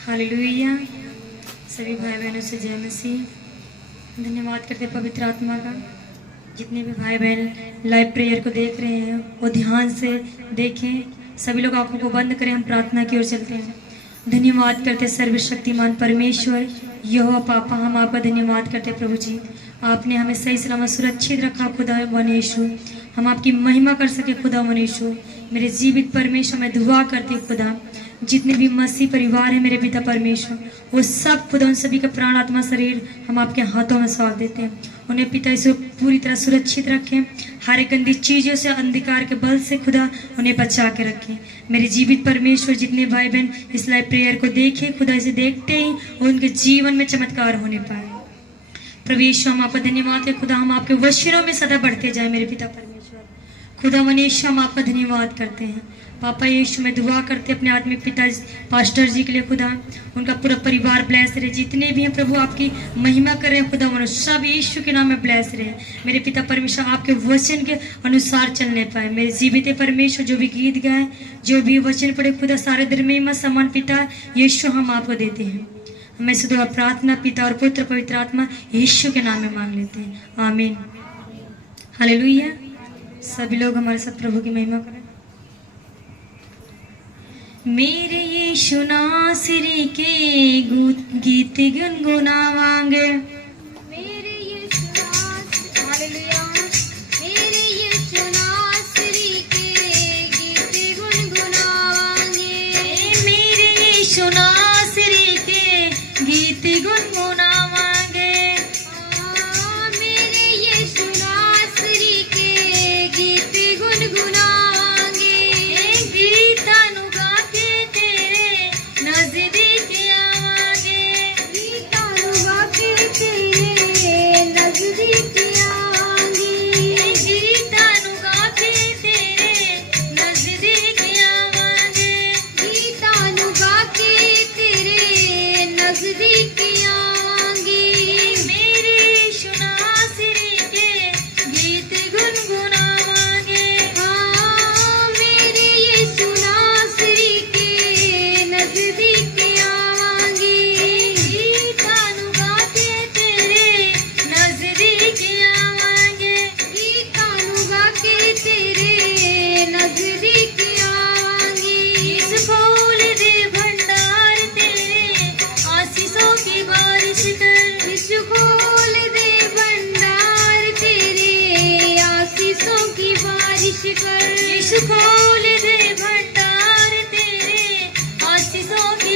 Hallelujah. सभी भाई बहनों से जय मसीह। धन्यवाद करते पवित्र आत्मा का। जितने भी भाई बहन लाइव प्रेयर को देख रहे हैं वो ध्यान से देखें। सभी लोग आंखों को बंद करें, हम प्रार्थना की ओर चलते हैं। धन्यवाद करते सर्वशक्तिमान परमेश्वर यहोवा पापा, हम आपका धन्यवाद करते प्रभु जी। आपने हमें सही सलामत सुरक्षित रखा खुदा मनीषु। हम आपकी महिमा कर सके खुदा मनीषु। मेरे जीवित परमेश्वर मैं दुआ करती हूँ खुदा, जितने भी मसीह परिवार है मेरे पिता परमेश्वर, वो सब खुदा उन सभी का प्राण आत्मा शरीर हम आपके हाथों में सौंप देते हैं। उन्हें पिता इसे पूरी तरह सुरक्षित रखें, हर एक गंदी चीजों से अंधकार के बल से खुदा उन्हें बचा के रखें। मेरे जीवित परमेश्वर जितने भाई बहन इस लाइव प्रेयर को देखें खुदा, इसे देखते ही उनके जीवन में चमत्कार होने पाए। प्रभु हम आपका धन्यवाद है खुदा, हम आपके वचनों में सदा बढ़ते जाए मेरे पिता परमेश्वर। खुदा मनीष हम आपका धन्यवाद करते हैं पापा यीशु। में दुआ करते अपने आत्मिक पिता पास्टर जी के लिए खुदा, उनका पूरा परिवार ब्लेस रहे। जितने भी हैं प्रभु आपकी महिमा कर रहे हैं खुदा मनुष्य, सब यीशु के नाम में ब्लेस रहे। मेरे पिता परमेश्वर आपके वचन के अनुसार चलने पाए। मेरे जीवित परमेश्वर जो भी गीत गाए, जो भी वचन पढ़े खुदा, सारे दरमिया सम्मान पिता यीशु हम आपको देते हैं। हमें सुधा प्रार्थना पिता और पुत्र पवित्र आत्मा यीशु के नाम में मांग लेते हैं, आमीन। हालेलुया। सभी लोग हमारे साथ प्रभु की महिमा करें। मेरे यीशु नासरी के गीत गुनगुनावांगे, मेरे यीशु हालेलुया। मेरे यीशु नासरी के गीत गुनगुनावांगे, मेरे यीशु नासरी के गीत गुनगुनावांगे। मेरे यीशु नासरी के गीत गुनगुनावांगे। गीतानु गा के तेरे नजदीक आवांगे, गीतानु गा के तेरे नजदीक आवांगे, गीतानु गा के तेरे नजदीक आवांगे। गीतानु गा के तेरे नजदीक आवांगे। मेरे यीशु नासरी के गीत गुनगुनावांगे। मेरे यीशु नासरी के नजदीक आवांगे। गीतानु गा के तेरे नजदीक आवांगे। गीतानु गा के तेरे नजदीक आवांगे। इस खोल दे भंडार तेरे आशीषों की बारिश कर, इस खोल दे भंडार तेरे आशीषों की बारिश कर। यीशु खोल दे भंडार तेरे आशीषों की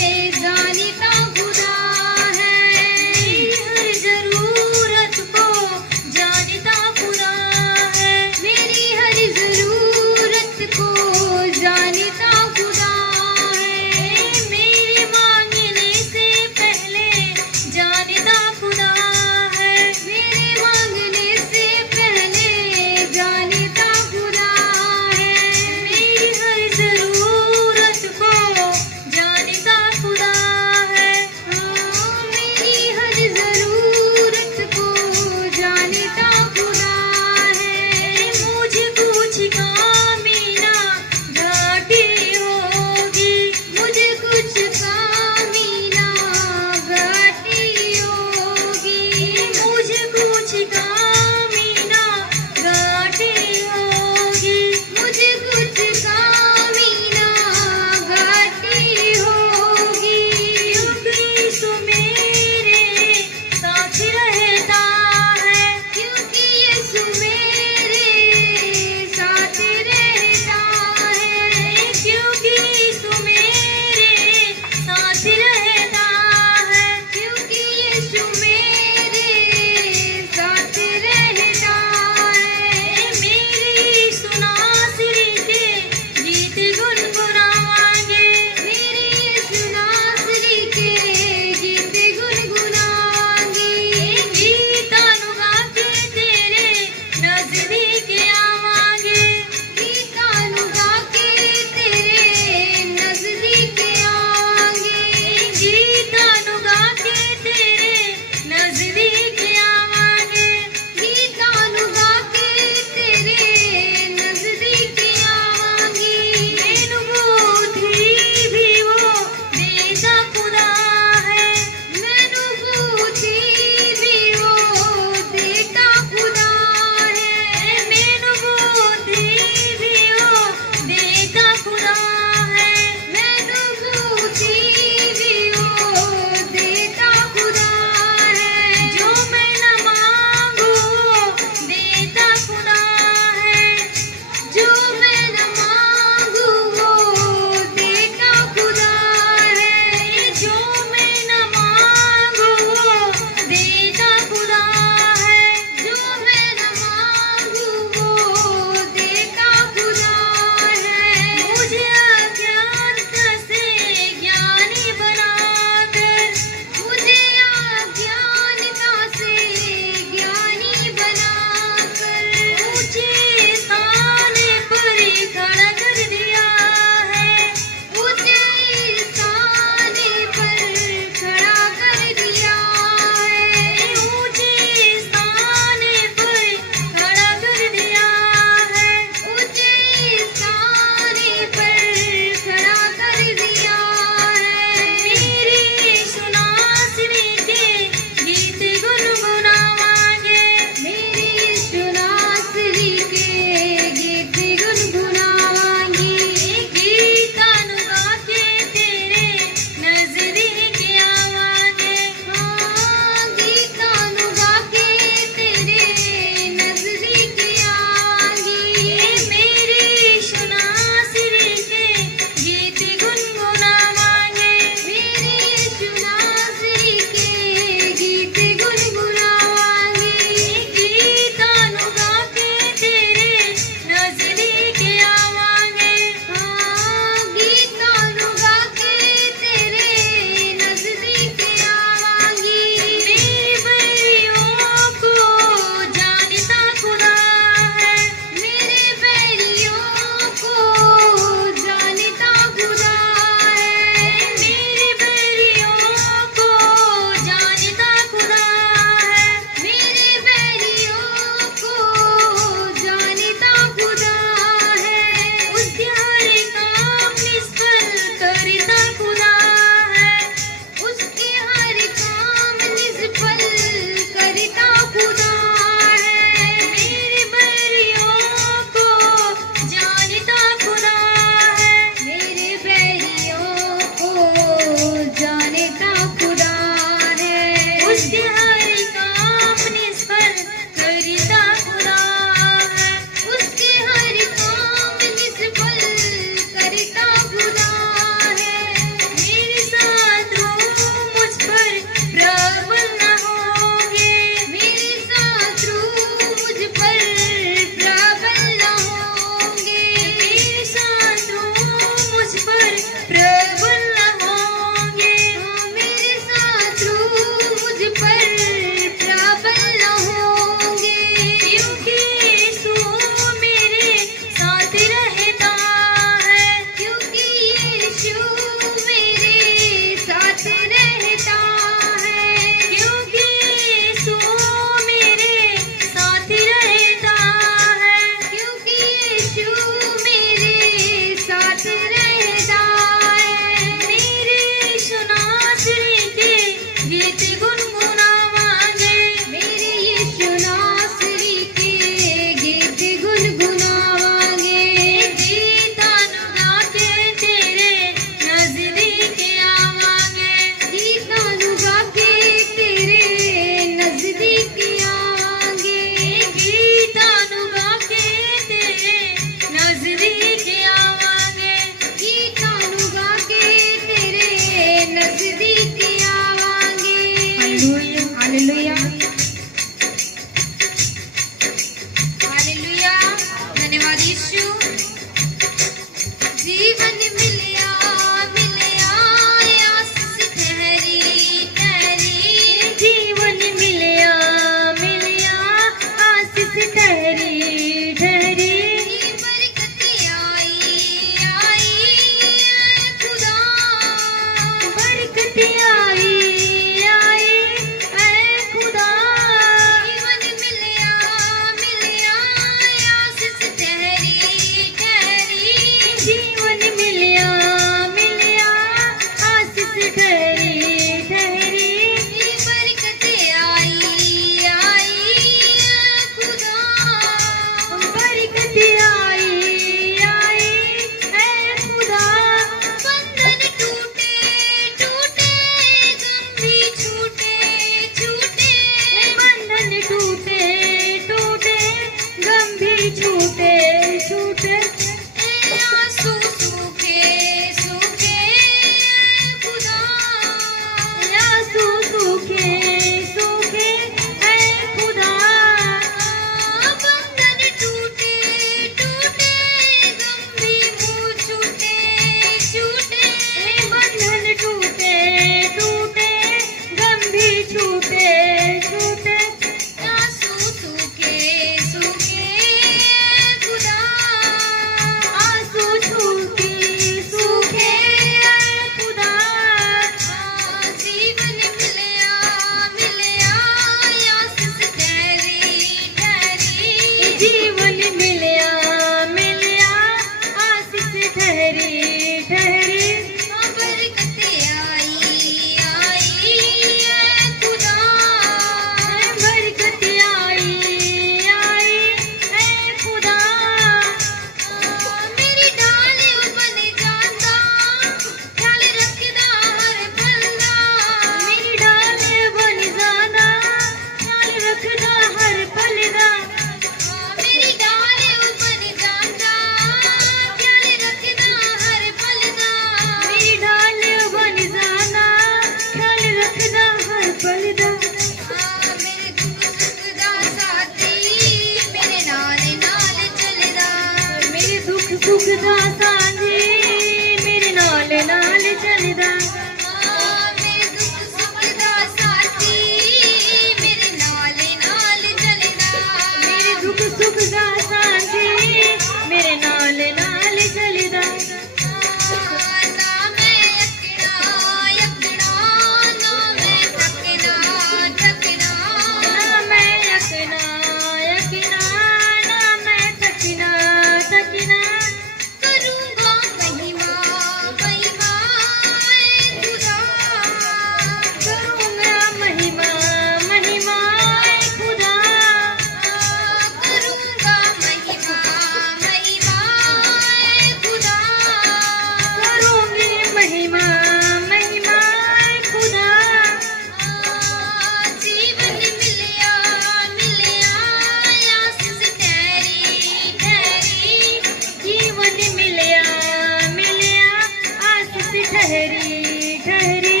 ठहरी ठहरी।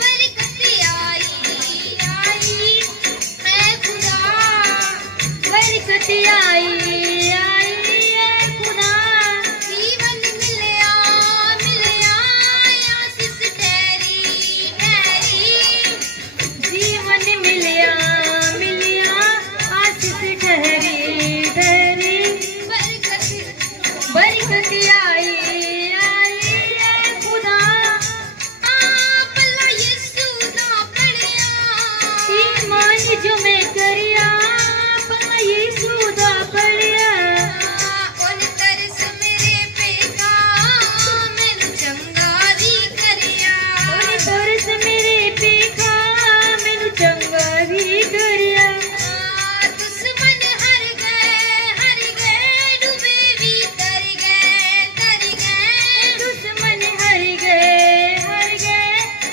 बरकत आई है खुदा, बरकत आई है खुदा। जीवन मिलया आशीष ठहरी ठहरी। जीवन मिलिया आशीष ठहरी ठहरी। बरकत आई है खुदा। भला यीशु दा पढ़िया, ईमान जो मैं करिया, भला यीशु दा पढ़िया। उन तरस मेरे पे का मैनू चंगा दी करिया। ओए तरस मेरे पे खा, मैनू चंगा भी करिया। दुश्मन हर गए डूबे भी तर गए। दुश्मन हर गए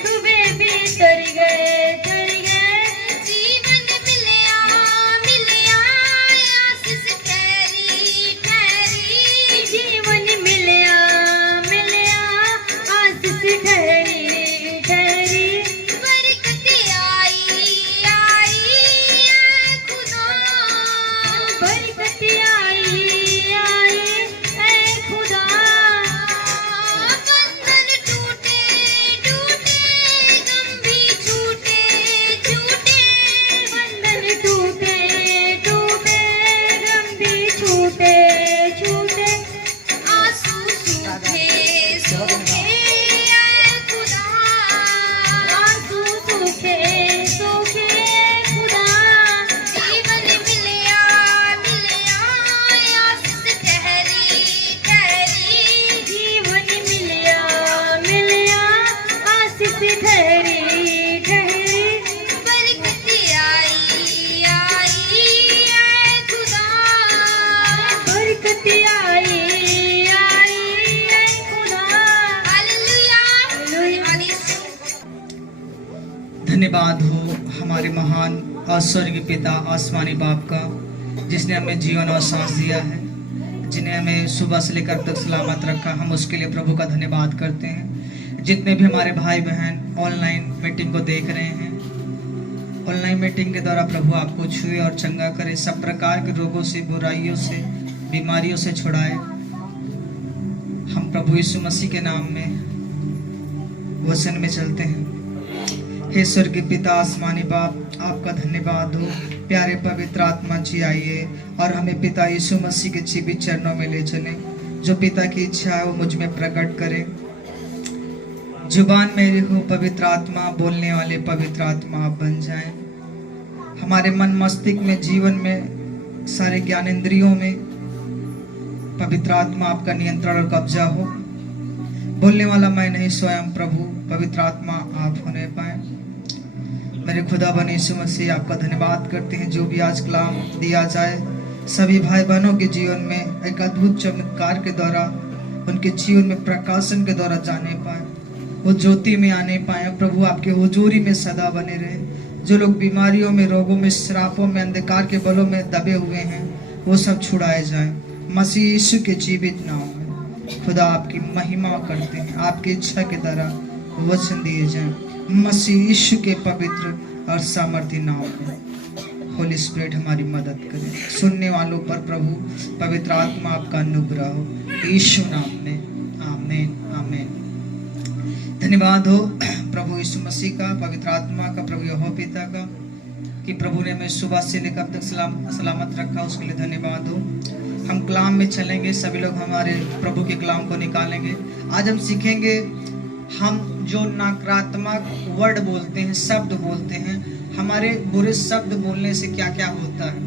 डूबे भी तर गए। जीवन मिलया आशीष ठहरी ठहरी। जीवन मिलिया आशीष ठहरी ठहरी। बरकत आई है खुदा। बरकत आई है खुदा। बंधन टूटे गम भी छूटे। बंधन टूटे गम भी छूटे। आंसू सूखे है खुदा। आंसू सूखे खुदा। जीवन मिलया आशीष ठहरी ठहरी। जीवन मिलिया आशीष ठहरी ठहरी। बरकत आई है खुदा। बरकत आई है खुदा। हालेलुया। धन्यवाद हो हमारे महान और स्वर्गीय पिता आसमानी बाप का, जिसने हमें जीवन और सांस दिया है, जिन्हें हमें सुबह से लेकर अब तक सलामत रखा। हम उसके लिए प्रभु का धन्यवाद करते हैं। जितने भी हमारे भाई बहन ऑनलाइन मीटिंग को देख रहे हैं, ऑनलाइन मीटिंग के द्वारा प्रभु आपको छुए और चंगा करे, सब प्रकार के रोगों से, बुराइयों से, बीमारियों से छुड़ाए। हम प्रभु यीशु मसीह के नाम में वचन में चलते हैं। हे स्वर्गीय पिता आसमानी बाप, आपका धन्यवाद हो। प्यारे पवित्र आत्मा जी आइए और हमें पिता यीशु मसीह के जीवित चरणों में ले चले। जो पिता की इच्छा है वो मुझ में प्रकट करे। जुबान मेरी हो पवित्र आत्मा, बोलने वाले पवित्र आत्मा आप बन जाएं। हमारे मन मस्तिष्क में, जीवन में, सारे ज्ञानेंद्रियों में पवित्र आत्मा आपका नियंत्रण और कब्जा हो। बोलने वाला मैं नहीं, स्वयं प्रभु पवित्र आत्मा आप होने पाए। मेरे खुदा बने यीशु मसीह, आपका धन्यवाद करते हैं। जो भी आज कलाम दिया जाए, सभी भाई बहनों के जीवन में एक अद्भुत चमत्कार के द्वारा, उनके जीवन में प्रकाशन के द्वारा जाने पाए, वो ज्योति में आने पाए। प्रभु आपके हुजूरी में सदा बने रहे। जो लोग बीमारियों में, रोगों में, श्रापों में, अंधकार के बलों में दबे हुए हैं, वो सब छुड़ाए जाएं मसीह यीशु के जीवित नाम में। खुदा आपकी महिमा करते हैं। आपकी इच्छा के द्वारा वचन दिए जाएं मसीह यीशु के पवित्र और सामर्थ्य नाम में। होली स्पिरिट हमारी मदद करे। सुनने वालों पर प्रभु पवित्र आत्मा आपका अनुग्रह हो, यीशु नाम में। आमीन आमीन। धन्यवाद हो प्रभु यीशु मसीह का, पवित्र आत्मा का, प्रभु यहोवा पिता का, कि प्रभु ने हमें सुबह से लेकर अब तक सलामत रखा। उसके लिए धन्यवाद हो। हम कलाम में चलेंगे, सभी लोग हमारे प्रभु के कलाम को निकालेंगे। आज हम सीखेंगे, हम जो नकारात्मक वर्ड बोलते हैं, शब्द बोलते हैं, हमारे बुरे शब्द बोलने से क्या क्या होता है,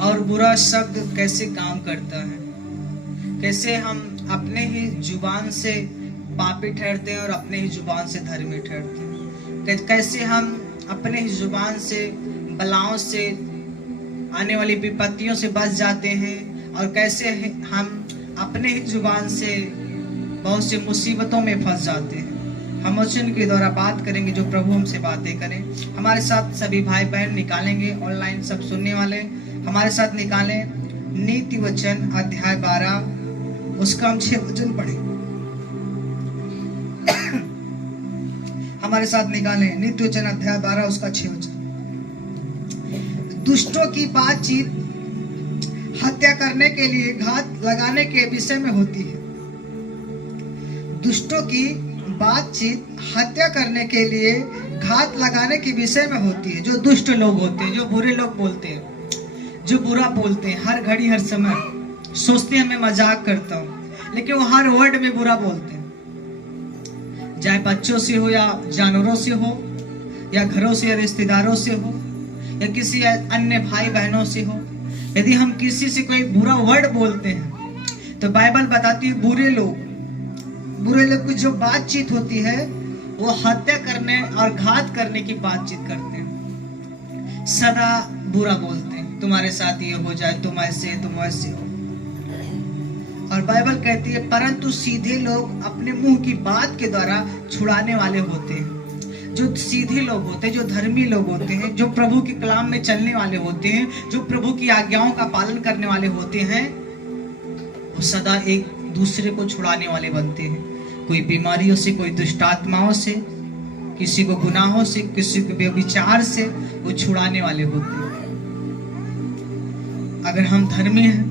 और बुरा शब्द कैसे काम करता है, कैसे हम अपने ही जुबान से पापी ठहरते हैं और अपने ही जुबान से धर्मी ठहरते हैं, कैसे हम अपने ही जुबान से बलाओं से, आने वाली विपत्तियों से बच जाते हैं, और कैसे हम अपने ही जुबान से बहुत सी मुसीबतों में फंस जाते हैं। हम वचन के द्वारा बात करेंगे, जो प्रभु हमसे बातें करें। हमारे साथ सभी भाई बहन निकालेंगे, ऑनलाइन सब सुनने वाले हमारे साथ निकालें। नीति वचन अध्याय 12, उसका हम 6 वचन पढ़ें। हमारे साथ निकालें। नीति वचन अध्याय 12 उसका 6 वचन। दुष्टों की बातचीत हत्या करने के लिए, घात लगाने के विषय में होती है। दुष्टों की बातचीत हत्या करने के लिए, घात लगाने के विषय में होती है। जो दुष्ट लोग होते हैं, जो बुरे लोग बोलते हैं, जो बुरा बोलते हैं, हर घड़ी हर समय सोचते हैं मैं मजाक करता हूँ, लेकिन वो हर वर्ड में बुरा बोलते हैं। चाहे बच्चों से हो या जानवरों से हो या घरों से या रिश्तेदारों से हो या किसी अन्य भाई बहनों से हो, यदि हम किसी से कोई बुरा वर्ड बोलते हैं तो बाइबल बताती है बुरे लोग की जो बातचीत होती है वो हत्या करने और घात करने की बातचीत करते हैं। सदा बुरा बोलते हैं, तुम्हारे साथ ये हो जाए, तुम ऐसे हो। और बाइबल कहती है परंतु सीधे लोग अपने मुंह की बात के द्वारा छुड़ाने वाले होते हैं। जो सीधे लोग होते हैं, जो धर्मी लोग होते हैं, जो प्रभु के कलाम में चलने वाले होते हैं, जो प्रभु की आज्ञाओं का पालन करने वाले होते हैं, वो सदा एक दूसरे को छुड़ाने वाले बनते हैं। कोई बीमारियों से, कोई दुष्ट आत्माओं से, किसी को गुनाहों से, किसी को व्यभिचार से वो छुड़ाने वाले होते हैं। अगर हम धर्मी हैं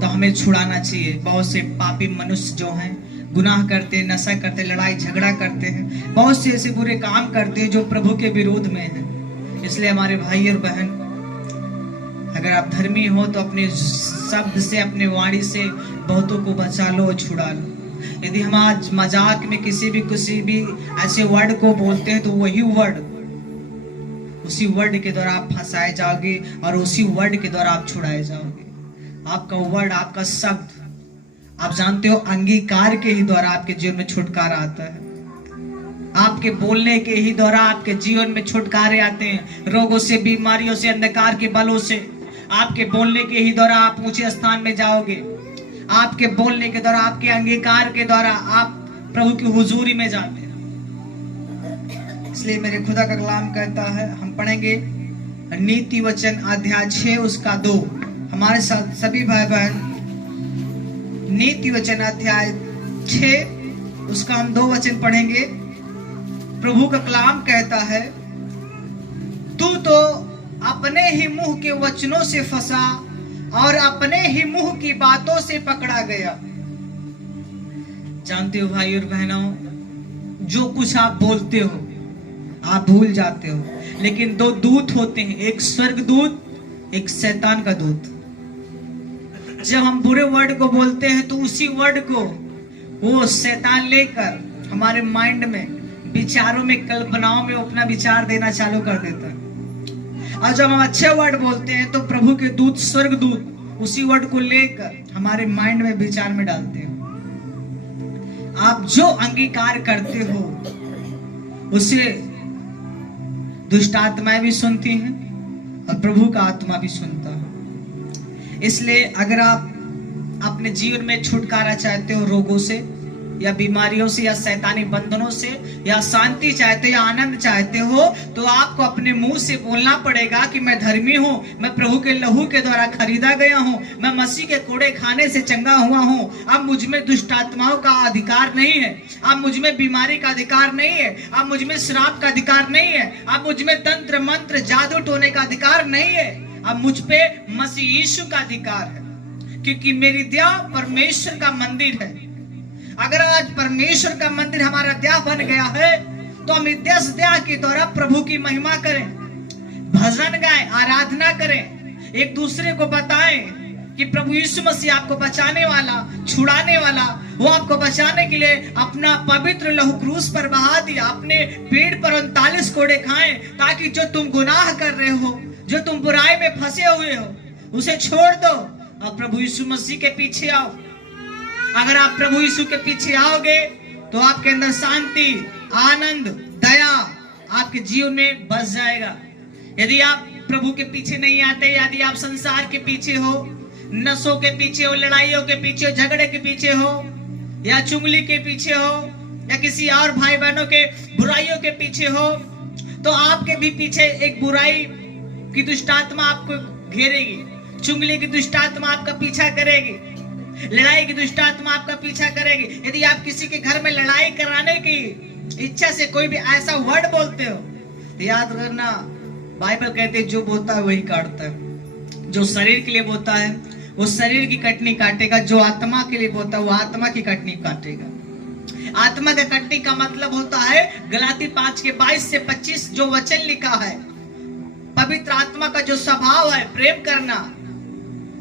तो हमें छुड़ाना चाहिए। बहुत से पापी मनुष्य जो हैं, गुनाह करते हैं, नशा करते हैं, लड़ाई झगड़ा करते हैं, बहुत से ऐसे बुरे काम करते हैं जो प्रभु के विरोध में हैं। इसलिए हमारे भाई और बहन, अगर आप धर्मी हो तो अपने शब्द से, अपने वाणी से बहुतों को बचा लो और छुड़ा लो। यदि हम आज मजाक में किसी भी ऐसे वर्ड को बोलते हैं तो वही वर्ड, उसी वर्ड के द्वारा आप फंसाए जाओगे और उसी वर्ड के द्वारा आप छुड़ाए जाओगे। आपका वर्ड, आपका शब्द, आप जानते हो अंगीकार के ही द्वारा आपके जीवन में छुटकारा आता है। आपके बोलने के ही द्वारा आपके जीवन में छुटकारे आते हैं, रोगों से, बीमारियों से, अंधकार के बलों से। आपके बोलने के ही द्वारा आप ऊंचे स्थान में जाओगे। आपके बोलने के द्वारा, आपके अंगीकार के द्वारा आप प्रभु की हुजूरी में जाते हैं। इसलिए मेरे खुदा का कलाम कहता है, हम पढ़ेंगे नीति वचन अध्याय 6 उसका 2। हमारे साथ सभी भाई बहन नीति वचन अध्याय 6 उसका हम 2 वचन पढ़ेंगे। प्रभु का कलाम कहता है, तू तो अपने ही मुंह के वचनों से फंसा और अपने ही मुंह की बातों से पकड़ा गया। जानते हो भाई और बहनों, जो कुछ आप बोलते हो आप भूल जाते हो, लेकिन 2 दूत होते हैं, एक स्वर्ग दूत, एक शैतान का दूत। जब हम बुरे वर्ड को बोलते हैं तो उसी वर्ड को वो शैतान लेकर हमारे माइंड में, विचारों में, कल्पनाओं में अपना विचार देना चालू कर देता है। और जब हम अच्छे वर्ड बोलते हैं तो प्रभु के दूत, स्वर्ग दूत, उसी वर्ड को लेकर हमारे माइंड में, विचार में डालते हैं। आप जो अंगीकार करते हो उसे दुष्ट आत्माएं भी सुनती हैं और प्रभु का आत्मा भी सुनता है। इसलिए अगर आप अपने जीवन में छुटकारा चाहते हो रोगों से या बीमारियों से या शैतानी बंधनों से, या शांति चाहते हो या आनंद चाहते हो, तो आपको अपने मुंह से बोलना पड़ेगा कि मैं धर्मी हूं, मैं प्रभु के लहू के द्वारा खरीदा गया हूं, मैं मसीह के कोड़े खाने से चंगा हुआ हूं। अब मुझ में दुष्ट आत्माओं का अधिकार नहीं है, अब मुझ में बीमारी का अधिकार नहीं है, अब मुझ में श्राप का अधिकार नहीं है, अब मुझ में तंत्र मंत्र जादू टोने का अधिकार नहीं है, अब मुझ पे मसीह यीशु का अधिकार है, क्योंकि मेरी देह परमेश्वर का मंदिर है। अगर आज परमेश्वर का मंदिर हमारा देह बन गया है तो हम इस देह के द्वारा प्रभु की महिमा करें, भजन गाएं, आराधना करें, एक दूसरे को बताएं कि प्रभु यीशु मसीह आपको बचाने वाला, छुड़ाने वाला, वो आपको बचाने के लिए अपना पवित्र लहू क्रूस पर बहा दिया, अपने पेड़ पर 39 कोड़े खाएं, ताकि जो तुम गुनाह कर रहे हो, जो तुम बुराई में फंसे हुए हो, उसे छोड़ दो और प्रभु यीशु मसीह के पीछे आओ। अगर आप प्रभु यीशु के पीछे आओगे तो आपके अंदर शांति, आनंद, दया आपके जीवन में बस जाएगा। यदि आप प्रभु के पीछे नहीं आते, यदि आप संसार के पीछे हो, नशों के पीछे हो, लड़ाइयों के पीछे हो, झगड़े के पीछे हो, या चुगली के पीछे हो, या किसी और भाई बहनों के बुराइयों के पीछे हो, तो आपके भी पीछे एक बुराई की दुष्ट आत्मा आपको घेरेगी, चुगली की दुष्ट आत्मा आपका पीछा करेगी, लड़ाई की दुष्ट आत्मा आपका पीछा करेगी। यदि आप किसी के घर में लड़ाई कराने की इच्छा से कोई भी ऐसा वर्ड बोलते हो तो याद रखना, बाइबल कहते हैं जो बोता है वही काटता है। जो शरीर के लिए बोता है वो शरीर की कटनी काटेगा, जो आत्मा के लिए बोता है वो आत्मा की कटनी काटेगा। आत्मा का कटनी का मतलब होता है गलाती 5 के 22 से 25 जो वचन लिखा है, पवित्र आत्मा का जो स्वभाव है, प्रेम करना,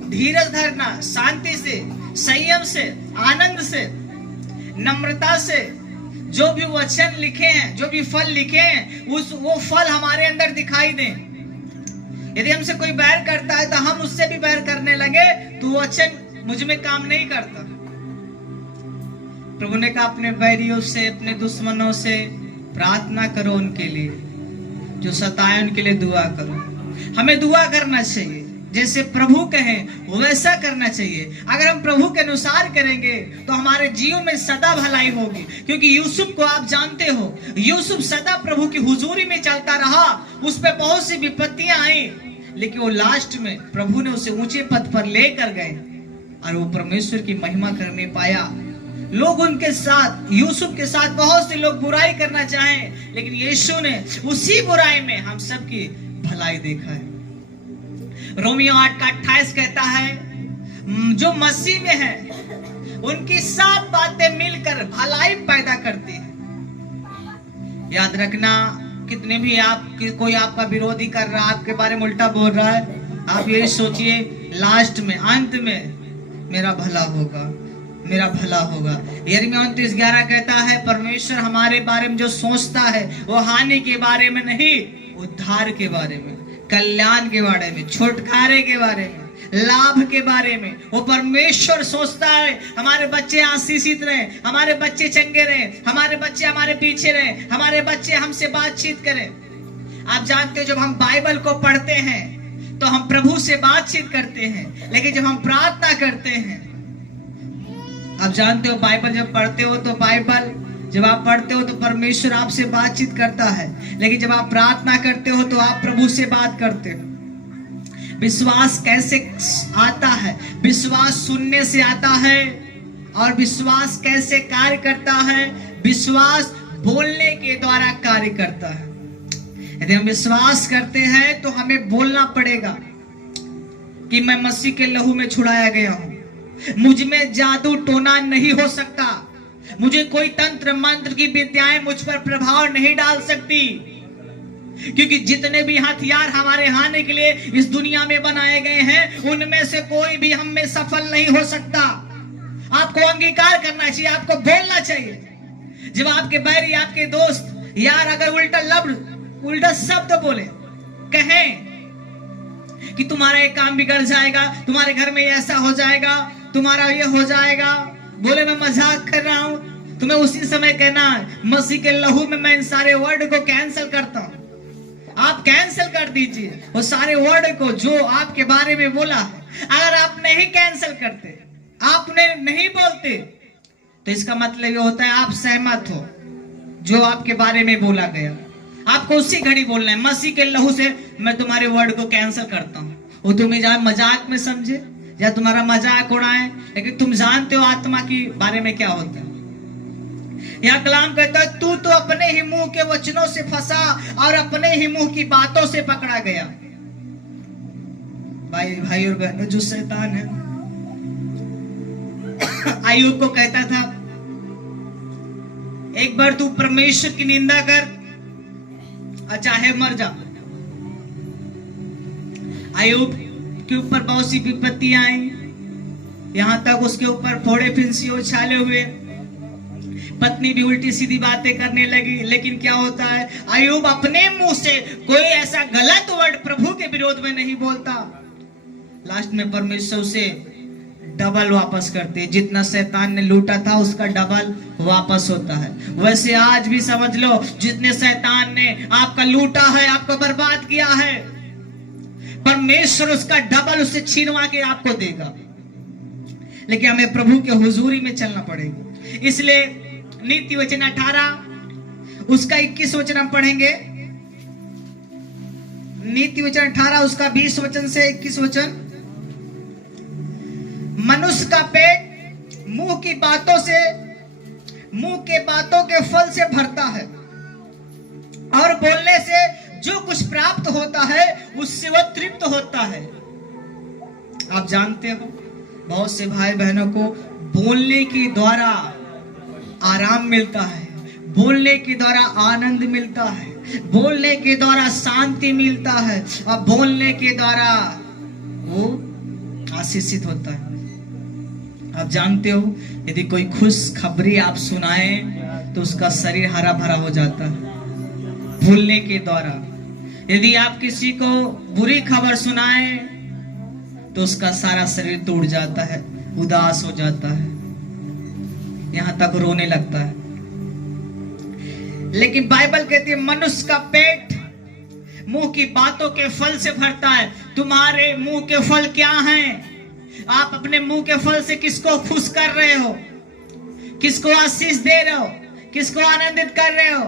धीरज धरना, शांति से, संयम से, आनंद से, नम्रता से, जो भी वचन लिखे हैं, जो भी फल लिखे हैं, वो फल हमारे अंदर दिखाई दें। यदि हमसे कोई बैर करता है तो हम उससे भी बैर करने लगे तो वचन मुझ में काम नहीं करता। प्रभु ने कहा अपने बैरियों से, अपने दुश्मनों से प्रार्थना करो, उनके लिए जो सताए उनके लिए दुआ करो। हमें दुआ करना चाहिए, जैसे प्रभु कहें वैसा करना चाहिए। अगर हम प्रभु के अनुसार करेंगे तो हमारे जीवन में सदा भलाई होगी। क्योंकि यूसुफ को आप जानते हो, यूसुफ सदा प्रभु की हुजूरी में चलता रहा, उस पे बहुत सी विपत्तियां आई, लेकिन वो लास्ट में प्रभु ने उसे ऊंचे पद पर लेकर गए और वो परमेश्वर की महिमा करने पाया। लोग उनके साथ, यूसुफ के साथ बहुत से लोग बुराई करना चाहें, लेकिन यीशु ने उसी बुराई में हम सबकी भलाई देखा है। रोमियो 8 का 28 कहता है जो मसीह में है उनकी सब बातें मिलकर भलाई पैदा करती है। याद रखना, कितने भी कोई आपका विरोधी कर रहा है, आपके बारे में उल्टा बोल रहा है, आप यही सोचिए लास्ट में, अंत में मेरा भला होगा, मेरा भला होगा। यिर्मयाह 29:11 कहता है परमेश्वर हमारे बारे में जो सोचता है वो हानि के बारे में नहीं, उद्धार के बारे में, कल्याण के बारे में, छुटकारे के बारे में, लाभ के बारे में वो परमेश्वर सोचता है। हमारे बच्चे आशीषित रहे, हमारे बच्चे चंगे रहे, हमारे बच्चे हमारे पीछे रहे, हमारे बच्चे हमसे बातचीत करें। आप जानते हो जब हम बाइबल को पढ़ते हैं तो हम प्रभु से बातचीत करते हैं, लेकिन जब हम प्रार्थना करते हैं, आप जानते हो बाइबल जब पढ़ते हो तो बाइबल जब आप पढ़ते हो तो परमेश्वर आपसे बातचीत करता है, लेकिन जब आप प्रार्थना करते हो तो आप प्रभु से बात करते हो। विश्वास कैसे आता है? विश्वास सुनने से आता है। और विश्वास कैसे कार्य करता है? विश्वास बोलने के द्वारा कार्य करता है। यदि हम विश्वास करते हैं तो हमें बोलना पड़ेगा कि मैं मसीह के लहू में छुड़ाया गया हूं, मुझ में जादू टोना नहीं हो सकता, मुझे कोई तंत्र मंत्र की विद्याएं मुझ पर प्रभाव नहीं डाल सकती, क्योंकि जितने भी हथियार हमारे हानि के लिए इस दुनिया में बनाए गए हैं उनमें से कोई भी हम में सफल नहीं हो सकता। आपको अंगीकार करना चाहिए, आपको बोलना चाहिए। जब आपके बैरी, आपके दोस्त यार अगर उल्टा शब्द बोले, कहें कि तुम्हारा एक काम बिगड़ जाएगा, तुम्हारे घर में ऐसा हो जाएगा, तुम्हारा ये हो जाएगा, बोले मैं मजाक कर रहा हूं, तुम्हें उसी समय कहना मसीह के लहू में मैं इन सारे वर्ड को कैंसिल करता हूं। आप कैंसिल कर दीजिए वो सारे वर्ड को जो आपके बारे में बोला है। अगर आप नहीं कैंसिल करते, आपने नहीं बोलते, तो इसका मतलब ये होता है आप सहमत हो जो आपके बारे में बोला गया। आपको उसी घड़ी बोलना है मसीह के लहू से मैं तुम्हारे वर्ड को कैंसिल करता हूं। वो तुम्हें जहां मजाक में समझे या तुम्हारा मजाक उड़ाए, लेकिन तुम जानते हो आत्मा के बारे में क्या होता है। यह कलाम कहता है तू तो अपने ही मुंह के वचनों से फंसा और अपने ही मुंह की बातों से पकड़ा गया। भाई और बहनों, जो शैतान है अय्यूब को कहता था एक बार तू परमेश्वर की निंदा कर चाहे मर जा। अय्यूब के ऊपर बहुत सी विपत्तियां आई, यहां तक उसके ऊपर फोड़े फिंसी उछाले हुए, पत्नी भी उल्टी सीधी बातें करने लगी। लेकिन क्या होता है, अय्यूब अपने मुंह से कोई ऐसा गलत वर्ड प्रभु के विरोध में नहीं बोलता। लास्ट में परमेश्वर उसे डबल वापस करते, जितना शैतान ने लूटा था उसका डबल वापस होता है। वैसे आज भी समझ लो, जितने शैतान ने आपका लूटा है, आपको बर्बाद किया है, परमेश्वर उसका डबल उसे छीनवा के आपको देगा। लेकिन हमें प्रभु के हुजूरी में चलना पड़ेगा। इसलिए नीति वचन 18 उसका 21 वचन हम पढ़ेंगे। नीति वचन 18 उसका 20 वचन से 21 वचन। मनुष्य का पेट मुंह की बातों से मुंह के बातों के फल से भरता है, और बोलने से जो कुछ प्राप्त होता है उससे वह तृप्त होता है। आप जानते हो बहुत से भाई बहनों को बोलने के द्वारा आराम मिलता है, बोलने के द्वारा आनंद मिलता है, बोलने के द्वारा शांति मिलता है, और बोलने के द्वारा वो आशीषित होता है। आप जानते हो यदि कोई खुश खबरी आप सुनाए तो उसका शरीर हरा भरा हो जाता है बोलने के द्वारा। यदि आप किसी को बुरी खबर सुनाए तो उसका सारा शरीर टूट जाता है, उदास हो जाता है, यहां तक रोने लगता है। लेकिन बाइबल कहती है मनुष्य का पेट मुंह की बातों के फल से भरता है। तुम्हारे मुंह के फल क्या हैं? आप अपने मुंह के फल से किसको खुश कर रहे हो, किसको आशीष दे रहे हो, किसको आनंदित कर रहे हो?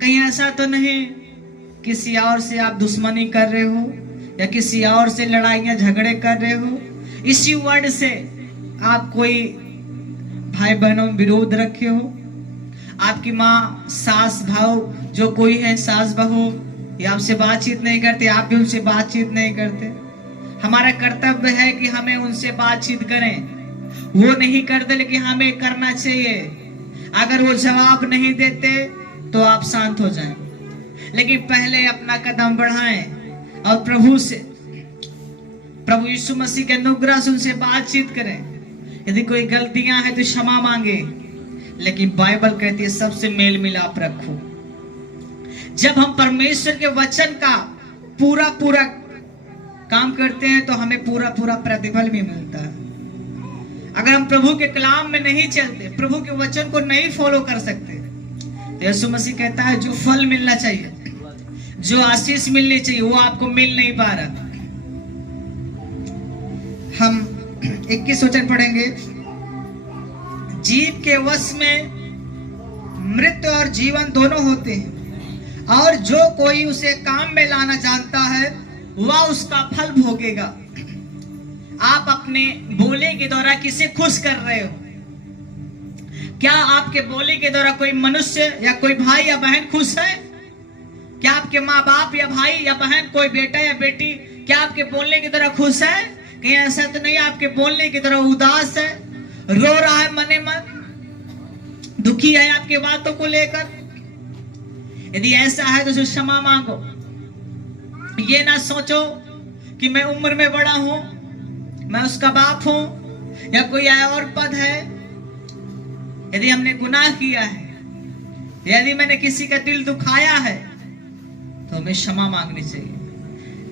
कहीं ऐसा तो नहीं किसी और से आप दुश्मनी कर रहे हो या किसी और से लड़ाइयां झगड़े कर रहे हो? इसी वर्ड से आप कोई भाई बहनों में विरोध रखे हो? आपकी माँ, सास, भाव जो कोई है, सास बहू, ये आपसे बातचीत नहीं करते, आप भी उनसे बातचीत नहीं करते। हमारा कर्तव्य है कि हमें उनसे बातचीत करें। वो नहीं करते लेकिन हमें करना चाहिए। अगर वो जवाब नहीं देते तो आप शांत हो जाएं, लेकिन पहले अपना कदम बढ़ाएं और प्रभु यीशु मसीह के अनुग्रह से उनसे बातचीत करें। यदि कोई गलतियां हैं तो क्षमा मांगे, लेकिन बाइबल कहती है सबसे मेल मिलाप रखो। जब हम परमेश्वर के वचन का पूरा काम करते हैं तो हमें पूरा प्रतिफल भी मिलता है। अगर हम प्रभु के कलाम में नहीं चलते, प्रभु के वचन को नहीं फॉलो कर सकते, तो यीशु मसीह कहता है जो फल मिलना चाहिए, जो आशीष मिलनी चाहिए, वो आपको मिल नहीं पा रहा। हम 21 वचन पढ़ेंगे। जीव के वश में मृत्यु और जीवन दोनों होते हैं, और जो कोई उसे काम में लाना जानता है वह उसका फल भोगेगा। आप अपने बोले के द्वारा किसे खुश कर रहे हो? क्या आपके बोले के द्वारा कोई मनुष्य या कोई भाई या बहन खुश है? क्या आपके माँ बाप या भाई या बहन, कोई बेटा या बेटी, क्या आपके बोलने की तरह खुश है? कहीं ऐसा तो नहीं आपके बोलने की तरह उदास है, रो रहा है, मने मन दुखी है आपके बातों को लेकर? यदि ऐसा है तो क्षमा मांगो। ये ना सोचो कि मैं उम्र में बड़ा हूं, मैं उसका बाप हूं या कोई और पद है। यदि हमने गुनाह किया है, यदि मैंने किसी का दिल दुखाया है, तो हमें क्षमा मांगनी चाहिए।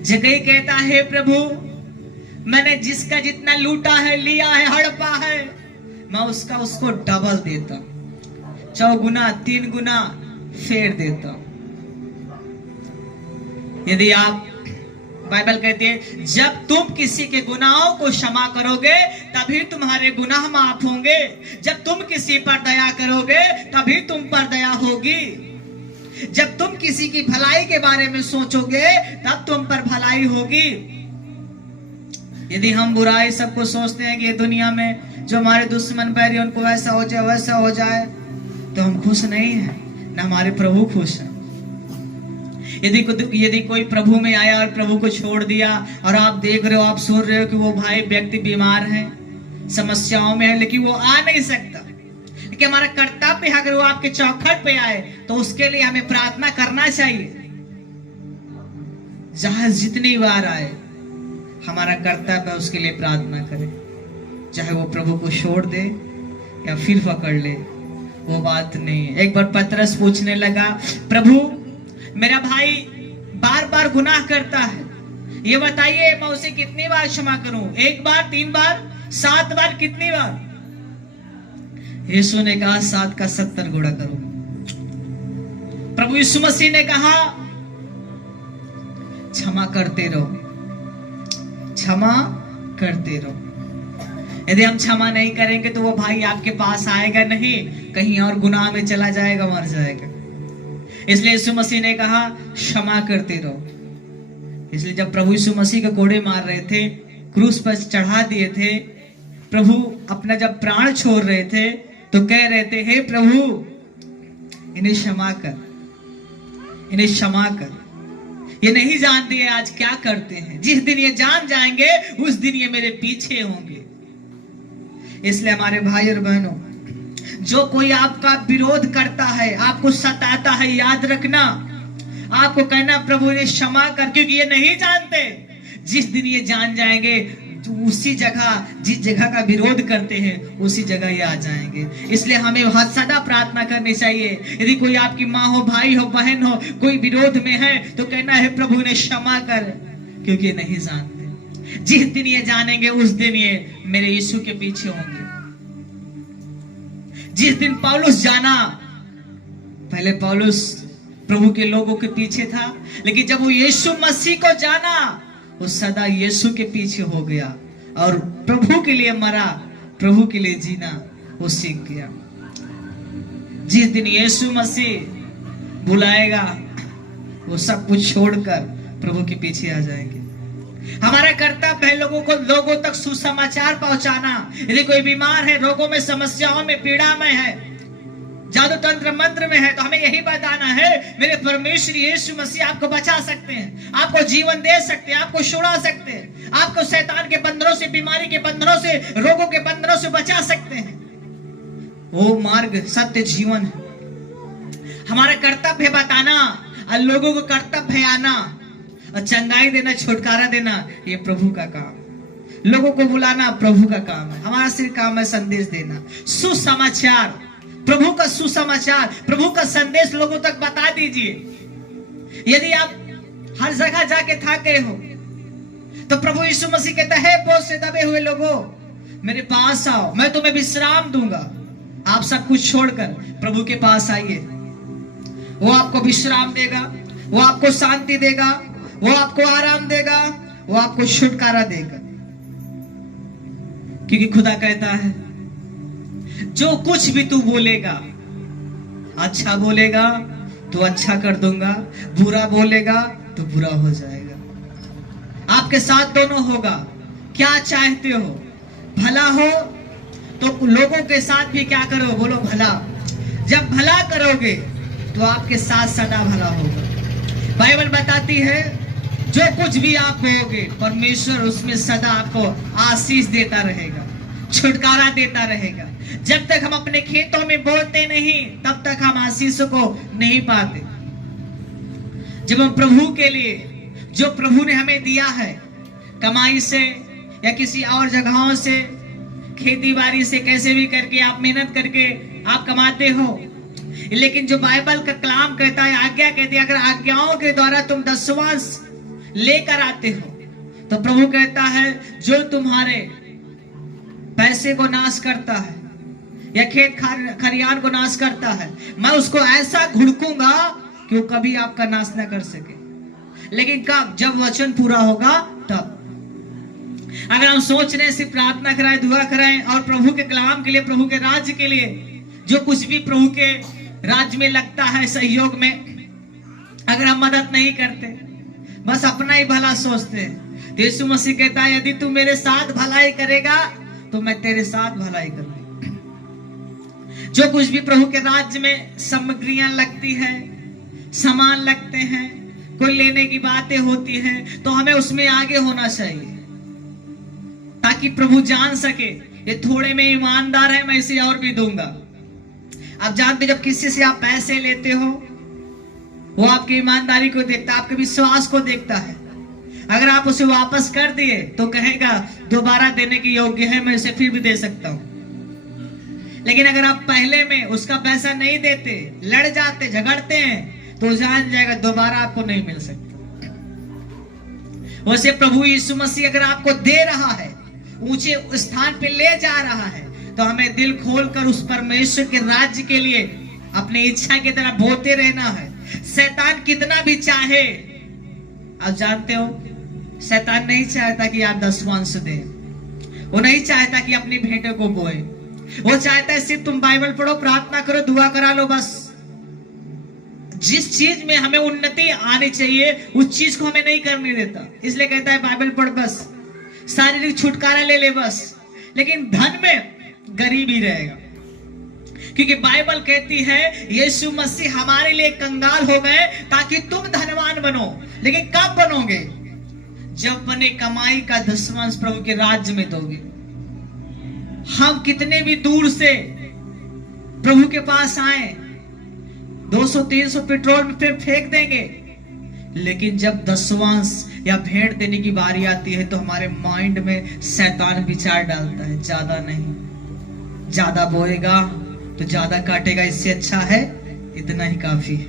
जगह कहता है प्रभु मैंने जिसका जितना लूटा है, लिया है, हड़पा है, मैं उसको डबल देता, 4 गुना 3 गुना फेर देता। यदि आप, बाइबल कहती है जब तुम किसी के गुनाहों को क्षमा करोगे तभी तुम्हारे गुनाह माफ होंगे। जब तुम किसी पर दया करोगे तभी तुम पर दया होगी। जब तुम किसी की भलाई के बारे में सोचोगे तब तुम पर भलाई होगी। यदि हम बुराई सबको सोचते हैं कि ये दुनिया में जो हमारे दुश्मन बैरी उनको वैसा हो जाए वैसा हो जाए, तो हम खुश नहीं हैं, न हमारे प्रभु खुश हैं। यदि कोई प्रभु में आया और प्रभु को छोड़ दिया और आप देख रहे हो, आप सुन रहे हो कि वो भाई व्यक्ति बीमार है, समस्याओं में है, लेकिन वो आ नहीं सकता, कि हमारा कर्तव्य है अगर वो आपके चौखट पे आए तो उसके लिए हमें प्रार्थना करना चाहिए। जहां जितनी बार आए हमारा कर्तव्य है उसके लिए प्रार्थना करें, चाहे वो प्रभु को छोड़ दे या फिर पकड़ ले, वो बात नहीं है। एक बार पतरस पूछने लगा, प्रभु मेरा भाई बार बार गुनाह करता है, ये बताइए मैं उसे कितनी बार क्षमा करूं? 1 बार, 3 बार, 7 बार, कितनी बार? यीशु ने कहा 7 का 70 गुणा करो। प्रभु यीशु मसीह ने कहा क्षमा करते रहो, क्षमा करते रहो। यदि हम क्षमा नहीं करेंगे तो वो भाई आपके पास आएगा नहीं, कहीं और गुनाह में चला जाएगा, मर जाएगा। इसलिए यीशु मसीह ने कहा क्षमा करते रहो। इसलिए जब प्रभु यीशु मसीह के कोड़े मार रहे थे, क्रूस पर चढ़ा दिए थे, प्रभु अपना जब प्राण छोड़ रहे थे, तो कह रहे थे, हे प्रभु इन्हें क्षमा कर, इन्हें क्षमा कर, ये नहीं जानते हैं आज क्या करते हैं। जिस दिन ये जान जाएंगे उस दिन ये मेरे पीछे होंगे। इसलिए हमारे भाई और बहनों, जो कोई आपका विरोध करता है, आपको सताता है, याद रखना, आपको कहना प्रभु इन्हें क्षमा कर, क्योंकि ये नहीं जानते। जिस दिन ये जान जाएंगे तो उसी जगह, जिस जगह का विरोध करते हैं उसी जगह ये आ जाएंगे। इसलिए हमें हर सदा प्रार्थना करनी चाहिए। यदि कोई आपकी माँ हो, भाई हो, बहन हो, कोई विरोध में है तो कहना है प्रभु ने क्षमा कर, क्योंकि ये नहीं जानते। जिस दिन ये जानेंगे उस दिन ये मेरे यीशु के पीछे होंगे। जिस दिन पौलुस जाना, पहले पौलुस प्रभु के लोगों के पीछे था, लेकिन जब वो यीशु मसीह को जाना वो सदा यीशु के पीछे हो गया और प्रभु के लिए मरा, प्रभु के लिए जीना वो सीख गया। जिस दिन यीशु मसीह बुलाएगा वो सब कुछ छोड़कर प्रभु के पीछे आ जाएंगे। हमारा कर्तव्य है लोगों तक सुसमाचार पहुंचाना। यदि कोई बीमार है, रोगों में, समस्याओं में, पीड़ा में है, जादू तंत्र मंत्र में है, तो हमें यही बताना है, मेरे परमेश्वर यीशु मसीह आपको बचा सकते हैं, आपको जीवन दे सकते हैं, आपको छुड़ा सकते हैं, आपको शैतान के बंधनों से, बीमारी के बंधनों से, रोगों के बंधनों से बचा सकते हैं। वो मार्ग सत्य जीवन है। हमारा कर्तव्य है बताना और लोगों को कर्तव्य है आना और चंगाई देना, छुटकारा देना, ये प्रभु का काम। लोगों को बुलाना प्रभु का काम है। हमारा सिर्फ काम है संदेश देना, सुसमाचार, प्रभु का सुसमाचार, प्रभु का संदेश लोगों तक बता दीजिए। यदि आप हर जगह जाके थक गए हो तो प्रभु यीशु मसीह कहता है, बोझ से दबे हुए लोगों मेरे पास आओ, मैं तुम्हें विश्राम दूंगा। आप सब कुछ छोड़कर प्रभु के पास आइए, वो आपको विश्राम देगा, वो आपको शांति देगा, वो आपको आराम देगा, वो आपको छुटकारा देगा। क्योंकि खुदा कहता है, जो कुछ भी तू बोलेगा, अच्छा बोलेगा तो अच्छा कर दूंगा, बुरा बोलेगा तो बुरा हो जाएगा। आपके साथ दोनों होगा। क्या चाहते हो? भला हो तो लोगों के साथ भी क्या करो? बोलो भला। जब भला करोगे तो आपके साथ सदा भला होगा। बाइबल बताती है, जो कुछ भी आप कहोगे परमेश्वर उसमें सदा आपको आशीष देता रहेगा, छुटकारा देता रहेगा। जब तक हम अपने खेतों में बोते नहीं तब तक हम आशीष को नहीं पाते। जब हम प्रभु के लिए, जो प्रभु ने हमें दिया है, कमाई से या किसी और जगहों से, खेती बाड़ी से, कैसे भी करके आप मेहनत करके आप कमाते हो, लेकिन जो बाइबल का कलाम कहता है, आज्ञा कहती है, अगर आज्ञाओं के द्वारा तुम दशवांश लेकर आते हो तो प्रभु कहता है, जो तुम्हारे पैसे को नाश करता है या खेत खरियान को नाश करता है, मैं उसको ऐसा घुड़कूंगा कि वो कभी आपका नाश ना कर सके। लेकिन कब? जब वचन पूरा होगा तब। अगर हम सोच रहे हैं सिर्फ प्रार्थना कराएं, दुआ कराएं और प्रभु के कलाम के लिए, प्रभु के राज्य के लिए, जो कुछ भी प्रभु के राज्य में लगता है सहयोग में, अगर हम मदद नहीं करते, बस अपना ही भला सोचते हैं, तो यीशु मसीह कहता है, यदि तू मेरे साथ भलाई करेगा तो मैं तेरे साथ भलाई करूंगा। जो कुछ भी प्रभु के राज्य में सामग्रियां लगती है, सामान लगते हैं, कोई लेने की बातें होती हैं, तो हमें उसमें आगे होना चाहिए ताकि प्रभु जान सके ये थोड़े में ईमानदार है, मैं इसे और भी दूंगा। आप जानते, जब किसी से आप पैसे लेते हो, वो आपकी ईमानदारी को देखता है, आपके विश्वास को देखता है। अगर आप उसे वापस कर दिए तो कहेगा दोबारा देने की योग्य है, मैं इसे फिर भी दे सकता हूं। लेकिन अगर आप पहले में उसका पैसा नहीं देते, लड़ जाते, झगड़ते हैं, तो जान जाएगा दोबारा आपको नहीं मिल सकता। वैसे प्रभु यीशु मसीह अगर आपको दे रहा है, ऊंचे स्थान पे ले जा रहा है, तो हमें दिल खोलकर उस परमेश्वर के राज्य के लिए अपनी इच्छा की तरह बोते रहना है। शैतान कितना भी चाहे, आप जानते हो, शैतान नहीं चाहता कि आप दशवांश दें, वो नहीं चाहता कि अपनी भेंटों को बोए, वो चाहता है सिर्फ तुम बाइबल पढ़ो, प्रार्थना करो, दुआ करा लो, बस। जिस चीज में हमें उन्नति आनी चाहिए उस चीज को हमें नहीं करने देता। इसलिए कहता है बाइबल पढ़, बस शारीरिक छुटकारा ले ले बस, लेकिन धन में गरीबी रहेगा। क्योंकि बाइबल कहती है यीशु मसीह हमारे लिए कंगाल हो गए ताकि तुम धनवान बनो। लेकिन कब बनोगे? जब अपने कमाई का दसवांश प्रभु के राज्य में दोगे। हम कितने भी दूर से प्रभु के पास आए, 200-300 पेट्रोल में फिर फेंक देंगे, लेकिन जब दसवांश या भेंट देने की बारी आती है तो हमारे माइंड में शैतान विचार डालता है, ज्यादा नहीं, ज्यादा बोएगा तो ज्यादा काटेगा, इससे अच्छा है इतना ही काफी है,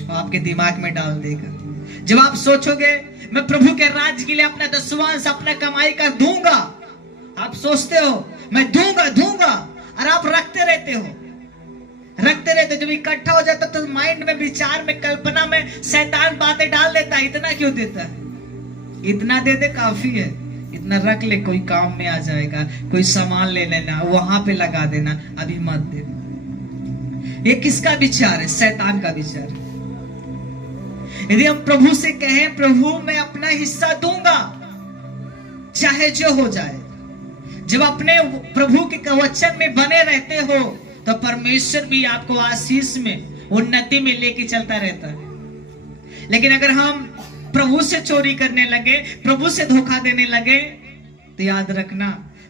वो आपके दिमाग में डाल देगा। जब आप सोचोगे मैं प्रभु के राज्य के लिए अपना दसवांश अपना कमाई का दूंगा, आप सोचते हो मैं दूंगा और आप रखते रहते हो। जब इकट्ठा हो जाता तो माइंड में, विचार में, कल्पना में शैतान बातें डाल देता है, इतना क्यों देता है? इतना दे दे काफी है, इतना रख ले, कोई काम में आ जाएगा, कोई सामान ले लेना, वहां पे लगा देना, अभी मत देना। ये किसका विचार है? शैतान का विचार है। यदि हम प्रभु से कहें प्रभु मैं अपना हिस्सा दूंगा चाहे जो हो जाए, जब अपने प्रभु के वचन में बने रहते हो तो परमेश्वर भी आपको आशीष में, उन्नति में लेके चलता रहता है। लेकिन अगर हम प्रभु से चोरी करने लगे, प्रभु से धोखा देने लगे, तो याद रखना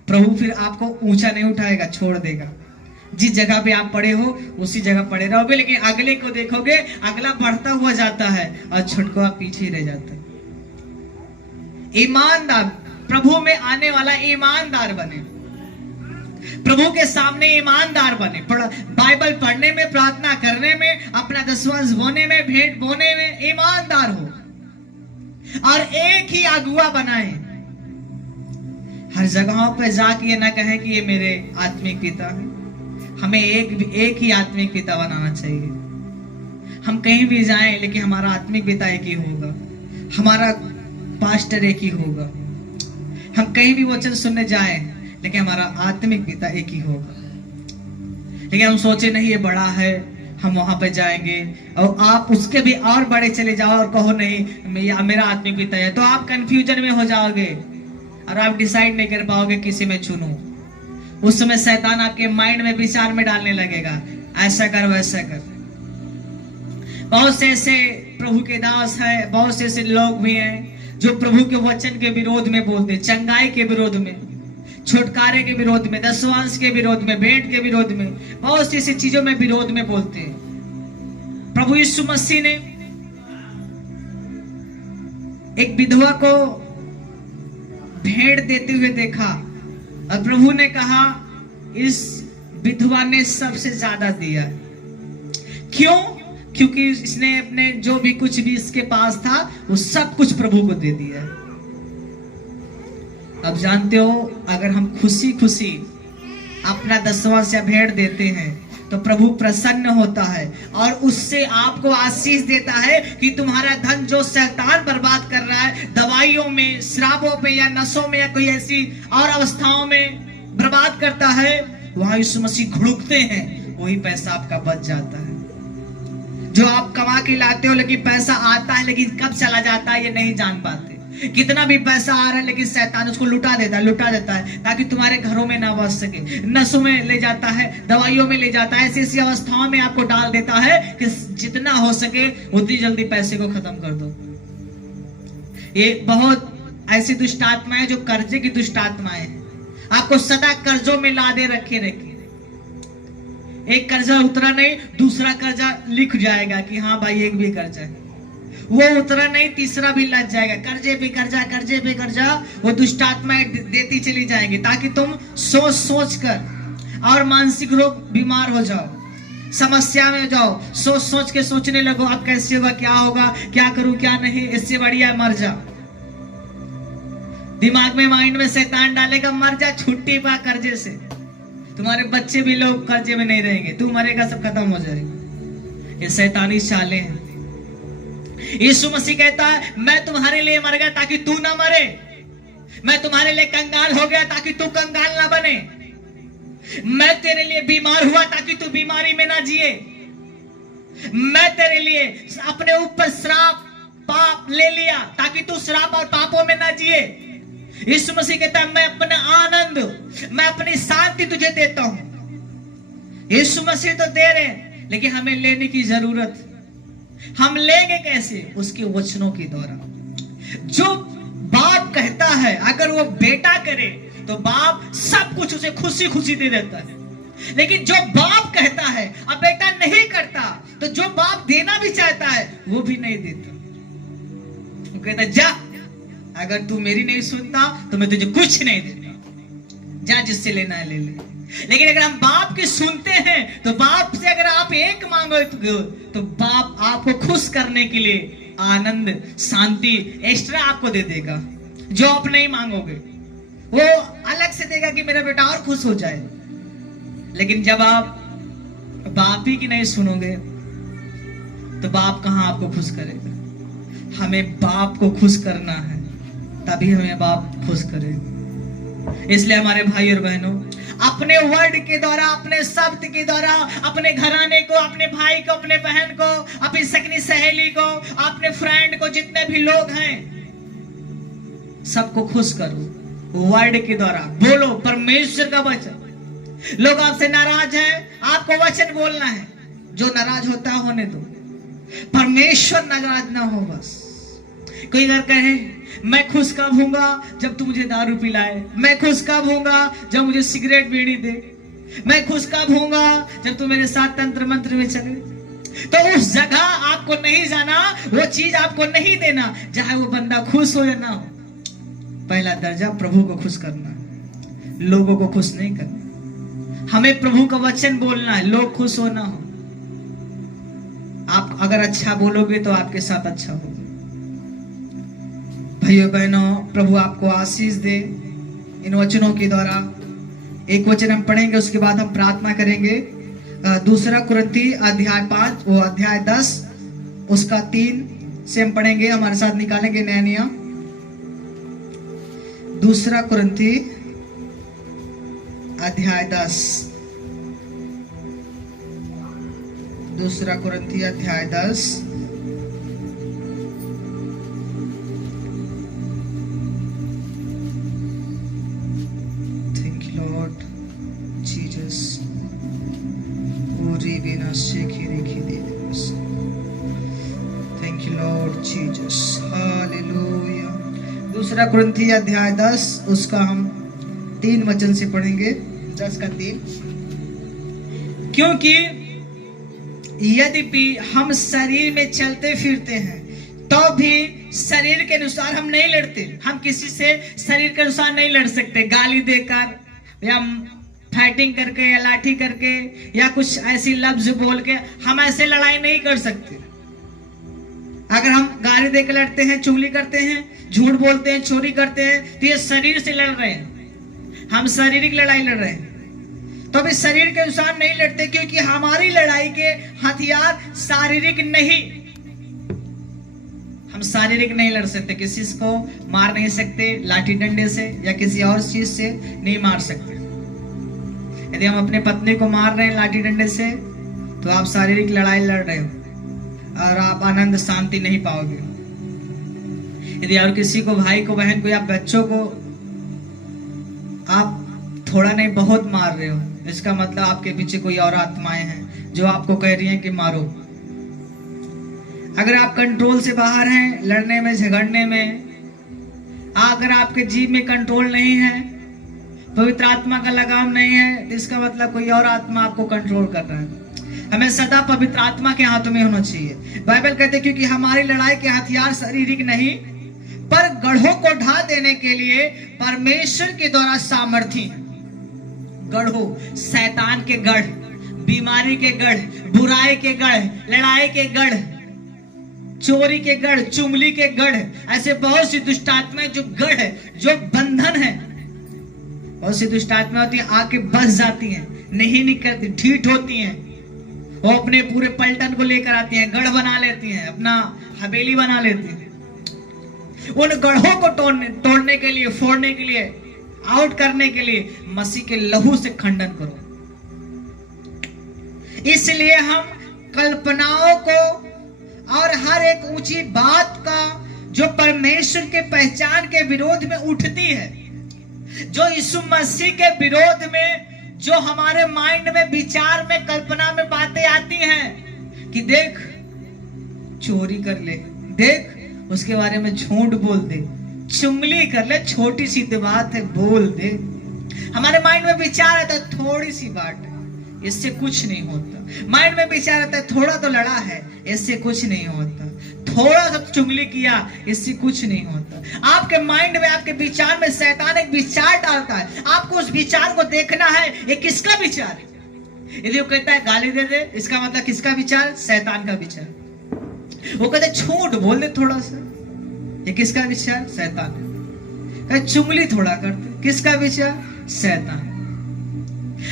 प्रभु फिर आपको ऊंचा नहीं उठाएगा, छोड़ देगा। जिस जगह पे आप पड़े हो उसी जगह पड़े रहोगे, लेकिन अगले को देखोगे, अगला बढ़ता हुआ जाता है और छुटकुआ पीछे ही रह जाता है। ईमानदार, प्रभु में आने वाला ईमानदार बने, प्रभु के सामने ईमानदार बने, बाइबल पढ़ने में, प्रार्थना करने में, अपना दसवांश बोने में, भेंट बोने में ईमानदार हो और एक ही अगुआ बनाए। हर जगहों पे जाके ये ना कहें कि ये मेरे आत्मिक पिता है। हमें एक ही आत्मिक पिता बनाना चाहिए। हम कहीं भी जाएं लेकिन हमारा आत्मिक पिता एक ही होगा, हमारा पास्टर एक ही होगा। हम कहीं भी वचन सुनने जाएं लेकिन हमारा आत्मिक पिता एक ही होगा। लेकिन हम सोचे नहीं ये बड़ा है, हम वहां पे जाएंगे और आप उसके भी और बड़े चले जाओ और कहो नहीं मेरा आत्मिक पिता है, तो आप कंफ्यूजन में हो जाओगे और आप डिसाइड नहीं कर पाओगे किसी में चुनो। उस समय शैतान आपके माइंड में, विचार में डालने लगेगा, ऐसा कर वैसा कर। बहुत से ऐसे प्रभु के दास हैं, बहुत से ऐसे लोग भी हैं जो प्रभु के वचन के विरोध में बोलते, चंगाई के विरोध में, छुटकारे के विरोध में, दसवांश के विरोध में, भेंट के विरोध में, बहुत सी ऐसी चीजों में विरोध में बोलते हैं। प्रभु यीशु मसीह ने एक विधवा को भेंट देते हुए देखा और प्रभु ने कहा इस विधवा ने सबसे ज्यादा दिया। क्यों? क्योंकि इसने अपने जो भी कुछ भी इसके पास था वो सब कुछ प्रभु को दे दिया। अब जानते हो अगर हम खुशी खुशी अपना दसवांश या भेंट देते हैं तो प्रभु प्रसन्न होता है और उससे आपको आशीष देता है कि तुम्हारा धन जो शैतान बर्बाद कर रहा है, दवाइयों में, शराबों पे या नशों में या कोई ऐसी और अवस्थाओं में बर्बाद करता है, वहां यीशु मसीह घुड़कते हैं, वही पैसा आपका बच जाता है। जो आप कमा के लाते हो लेकिन पैसा आता है लेकिन कब चला जाता है ये नहीं जान पाते। कितना भी पैसा आ रहा है लेकिन शैतान उसको लुटा देता है ताकि तुम्हारे घरों में ना बच सके। नशों में ले जाता है, दवाइयों में ले जाता है, ऐसी ऐसी अवस्थाओं में आपको डाल देता है कि जितना हो सके उतनी जल्दी पैसे को खत्म कर दो। ये बहुत ऐसी दुष्ट आत्माएं जो कर्जे की दुष्ट आत्माएं, आपको सदा कर्जों में लादे रखे। एक कर्जा उतरा नहीं, दूसरा कर्जा लिख जाएगा कि हाँ भाई एक भी कर्जा है, वो उतरा नहीं, तीसरा भी लग जाएगा, कर्जे पे कर्जा, वो दुष्ट आत्माएं देती चली जाएंगी ताकि तुम सोच कर और मानसिक रोग बीमार हो जाओ, समस्या में जाओ, सोच के सोचने लगो अब कैसे होगा, क्या होगा, क्या करूं क्या नहीं, इससे बढ़िया मर जा। दिमाग में, माइंड में शैतान डालेगा मर जा, छुट्टी पा कर्जे से। तुम्हारे बच्चे भी लोग कर्जे में नहीं रहेंगे, तू मरेगा सब खत्म हो जाएगा। ये शैतानी चालें हैं। यीशु मसीह कहता है मैं तुम्हारे लिए मर गया ताकि तू ना मरे, मैं तुम्हारे लिए कंगाल हो गया ताकि तू कंगाल ना बने, मैं तेरे लिए बीमार हुआ ताकि तू बीमारी में ना जिए, मैं तेरे लिए अपने ऊपर श्राप पाप ले लिया ताकि तू श्राप और पापों में ना जिए। यीशु मसीह कहता है मैं अपना आनंद, मैं अपनी शांति तुझे देता हूं यीशु मसीह तो दे रहे हैं, लेकिन हमें लेने की जरूरत है। हम लेंगे कैसे? उसके वचनों के द्वारा। जो बाप कहता है, अगर वो बेटा करे तो बाप सब कुछ उसे खुशी खुशी दे देता है। लेकिन जो बाप कहता है अब बेटा नहीं करता, तो जो बाप देना भी चाहता है वो भी नहीं देता। वो कहता जा, अगर तू मेरी नहीं सुनता तो मैं तुझे कुछ नहीं देता, जा जिससे लेना है ले ले। लेकिन अगर हम बाप की सुनते हैं तो बाप से अगर आप एक मांगो तो बाप आपको खुश करने के लिए आनंद, शांति एक्स्ट्रा आपको दे देगा। जो आप नहीं मांगोगे वो अलग से देगा कि मेरा बेटा और खुश हो जाए। लेकिन जब आप बाप ही की नहीं सुनोगे तो बाप कहां आपको खुश करेगा? हमें बाप को खुश करना है, तभी हमें बाप खुश करेगा। इसलिए हमारे भाई और बहनों, अपने वर्ड के द्वारा, अपने शब्द के द्वारा, अपने घराने को, अपने भाई को, अपने बहन को, अपनी सकनी सहेली को, अपने फ्रेंड को, जितने भी लोग हैं सबको खुश करो। वर्ड के द्वारा बोलो परमेश्वर का वचन। लोग आपसे नाराज हैं, आपको वचन बोलना है। जो नाराज होता है होने दो, परमेश्वर नाराज ना हो। बस कोई अगर कहे मैं खुश कब होऊंगा जब तू मुझे दारू पिलाए, मैं खुश कब होऊंगा जब मुझे सिगरेट बीड़ी दे, मैं खुश कब होऊंगा जब तू मेरे साथ तंत्र मंत्र में चले, तो उस जगह आपको नहीं जाना, वो चीज आपको नहीं देना, चाहे वो बंदा खुश हो या ना हो। पहला दर्जा प्रभु को खुश करना है, लोगों को खुश नहीं करना। हमें प्रभु का वचन बोलना है, लोग खुश हो ना हो। आप अगर अच्छा बोलोगे तो आपके साथ अच्छा होगा। भाइयों बहनों, प्रभु आपको आशीष दे इन वचनों के द्वारा। एक वचन हम पढ़ेंगे, उसके बाद हम प्रार्थना करेंगे। दूसरा कुरिन्थी अध्याय 5 वो अध्याय 10 उसका 3 से हम पढ़ेंगे। हमारे साथ निकालेंगे नया नियम। दूसरा कुरिन्थी अध्याय 10, दूसरा कुरिन्थी अध्याय 10 thank you Lord Jesus. Thank you Lord Jesus, hallelujah. दूसरा कुरिन्थी अध्याय 10 उसका हम 3 वचन से पढ़ेंगे। 10 का 3। क्योंकि यद्यपि हम शरीर में चलते फिरते हैं तो भी शरीर के अनुसार हम नहीं लड़ते। हम किसी से शरीर के अनुसार नहीं लड़ सकते। गाली देकर या फाइटिंग करके या लाठी करके या कुछ ऐसी लफ्ज बोल के हम ऐसे लड़ाई नहीं कर सकते। अगर हम गाली देकर लड़ते हैं, चुगली करते हैं, झूठ बोलते हैं, चोरी करते हैं, तो ये शरीर से लड़ रहे हैं, हम शारीरिक लड़ाई लड़ रहे हैं। तो अभी शरीर के अनुसार नहीं लड़ते, क्योंकि हमारी लड़ाई के हथियार शारीरिक नहीं। हम शारीरिक नहीं लड़ सकते, किसी को मार नहीं सकते लाठी डंडे से या किसी और चीज से नहीं मार सकते। यदि हम अपने पत्नी को मार रहे हैं लाठी डंडे से तो आप शारीरिक लड़ाई लड़ रहे हो और आप आनंद शांति नहीं पाओगे। यदि और किसी को, भाई को, बहन को या बच्चों को आप थोड़ा नहीं बहुत मार रहे हो, इसका मतलब आपके पीछे कोई और आत्माएं हैं जो आपको कह रही हैं कि मारो। अगर आप कंट्रोल से बाहर हैं, लड़ने में, झगड़ने में, अगर आपके जीव में कंट्रोल नहीं है, पवित्र आत्मा का लगाव नहीं है, तो इसका मतलब कोई और आत्मा आपको कंट्रोल कर रहा है। हमें सदा पवित्र आत्मा के हाथों में होना चाहिए। बाइबल कहते हैं क्योंकि हमारी लड़ाई के हथियार शारीरिक नहीं पर गढ़ों को ढा देने के लिए परमेश्वर के द्वारा सामर्थी है। गढ़ों, शैतान के गढ़, बीमारी के गढ़, बुराई के गढ़, लड़ाई के गढ़, चोरी के गढ़, चुगली के गढ़, ऐसे बहुत सी दुष्ट आत्माएं जो गढ़ है, जो बंधन है। बहुत सी दुष्ट आत्माएं होती हैं, आके बस जाती हैं, नहीं निकलती, ढीठ होती हैं। वो अपने पूरे पलटन को लेकर आती हैं, गढ़ बना लेती हैं, अपना हवेली बना लेती हैं। उन गढ़ों को तोड़ने के लिए, फोड़ने के लिए, आउट करने के लिए मसीह के लहू से खंडन करो। इसलिए हम कल्पनाओं को और हर एक ऊंची बात का जो परमेश्वर के पहचान के विरोध में उठती है, जो यीशु मसीह के विरोध में जो हमारे माइंड में, विचार में, कल्पना में बातें आती हैं कि देख चोरी कर ले, देख उसके बारे में झूठ बोल दे, चुगली कर ले, छोटी सी बात है बोल दे। हमारे माइंड में विचार आता है थोड़ी सी बात है, इससे कुछ नहीं होता। माइंड में विचार आता है थोड़ा तो लड़ा है, इससे कुछ नहीं होता। थोड़ा सा चुगली किया, इससे कुछ नहीं होता। आपके माइंड में, आपके विचार में शैतान एक विचार डालता है। आपको उस विचार को देखना है, ये किसका विचार है। यदि वो कहता है गाली दे दे, इसका मतलब किसका विचार? शैतान का विचार। वो कहते झूठ बोल दे थोड़ा सा, ये किसका विचार? शैतान। चुगली थोड़ा करते, किसका विचार? शैतान।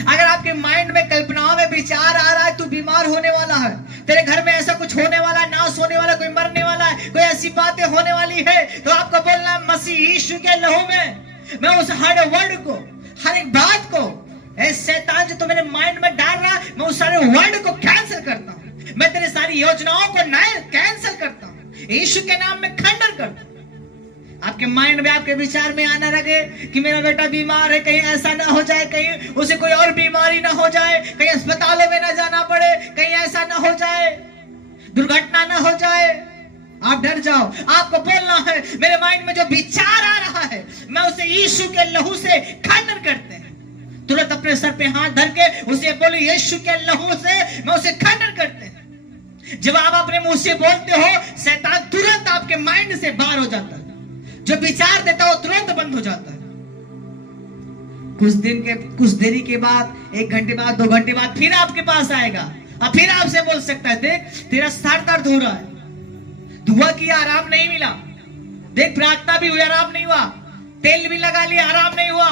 अगर आपके माइंड में, कल्पनाओं में विचार आ रहा है तू बीमार होने वाला है, तेरे घर में ऐसा कुछ होने वाला है, नाश होने वाला, कोई मरने वाला है, कोई ऐसी बातें होने वाली है, तो आपको बोलना है मसीह यीशु के लहू में मैं उस हर वर्ड को, हर एक बात को, ऐ शैतान जो तो मेरे माइंड में डाल रहा, मैं उस सारे वर्ड को कैंसिल करता हूं। मैं तेरे सारी योजनाओं को कैंसिल करता हूं, यीशु के नाम में खंडन करता हूं। आपके माइंड में, आपके विचार में आना लगे कि मेरा बेटा बीमार है, कहीं ऐसा ना हो जाए, कहीं उसे कोई और बीमारी ना हो जाए, कहीं अस्पतालों में ना जाना पड़े, कहीं ऐसा ना हो जाए, दुर्घटना ना हो जाए, आप डर जाओ। आपको बोलना है मेरे माइंड में जो विचार आ रहा है मैं उसे यीशु के लहू से खंडन करते हैं। तुरंत अपने सर पे हाथ धर के उसे बोले यीशु के लहू से मैं उसे खंडन करते हैं। जब आप अपने मुंह से बोलते हो, शैतान तुरंत आपके माइंड से बाहर हो जाता है। जो विचार देता हो तुरंत बंद हो जाता है। कुछ देरी के बाद, 1 घंटे बाद, 2 घंटे बाद फिर आपके पास आएगा और फिर आपसे बोल सकता है देख तेरा सर दर्द हो रहा है, दुआ किया आराम नहीं मिला, देख प्रार्थना भी हुई आराम नहीं हुआ, तेल भी लगा लिया आराम नहीं हुआ।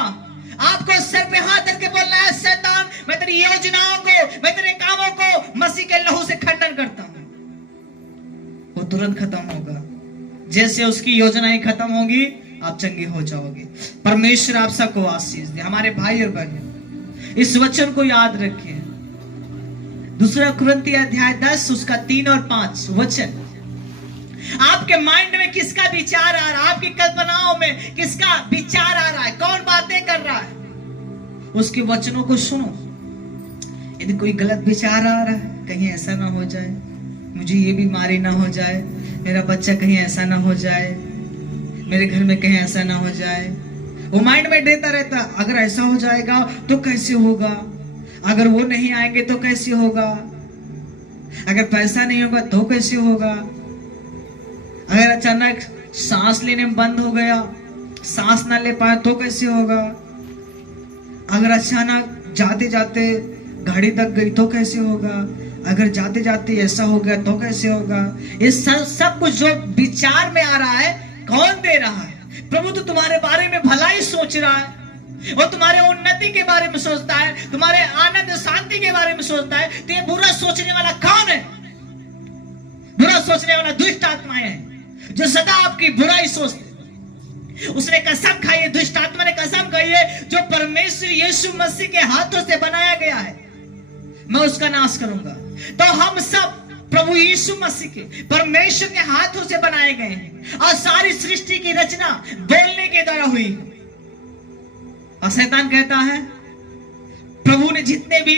आपको सर पे हाथ धर के बोलना है शैतान मैं तेरी योजनाओं को, मैं तेरे कामों को मसीह के लहू से खंडन करता हूं। वो तुरंत खत्म होगा। जैसे उसकी योजनाएं खत्म होगी आप चंगे हो जाओगे। परमेश्वर आप सबको आशीष दे। हमारे भाई और बहन इस वचन को याद रखिए। 2 कुरिन्थियों अध्याय 10 उसका 3 और 5 वचन। आपके माइंड में किसका विचार आ रहा है, आपकी कल्पनाओं में किसका विचार आ रहा है, कौन बातें कर रहा है, उसके वचनों को सुनो। यदि कोई गलत विचार आ रहा है, कहीं ऐसा ना हो जाए, मुझे ये बीमारी ना हो जाए, मेरा बच्चा कहीं ऐसा ना हो जाए, मेरे घर में कहीं ऐसा ना हो जाए, वो माइंड में देता रहता अगर ऐसा हो जाएगा तो कैसे होगा, अगर वो नहीं आएंगे तो कैसे होगा, अगर पैसा नहीं होगा तो कैसे होगा, अगर अचानक सांस लेने में बंद हो गया, सांस ना ले पाए तो कैसे होगा, अगर अचानक जाते जाते गाड़ी दब गई तो कैसे होगा, अगर जाते जाते ऐसा हो गया तो कैसे होगा। ये सब कुछ जो विचार में आ रहा है कौन दे रहा है? प्रभु तो तुम्हारे बारे में भलाई सोच रहा है, वो तुम्हारे उन्नति के बारे में सोचता है, तुम्हारे आनंद शांति के बारे में सोचता है। तो ये बुरा सोचने वाला कौन है? बुरा सोचने वाला दुष्ट आत्माएं हैं जो सदा आपकी बुराई सोचते। उसने कसम खाई है, दुष्ट आत्मा ने कसम खाई है, जो परमेश्वर यीशु मसीह के हाथों से बनाया गया है मैं उसका नाश करूंगा। तो हम सब प्रभु यीशु मसीह के, परमेश्वर के हाथों से बनाए गए हैं और सारी सृष्टि की रचना बोलने के द्वारा हुई। और शैतान कहता है प्रभु ने जितने भी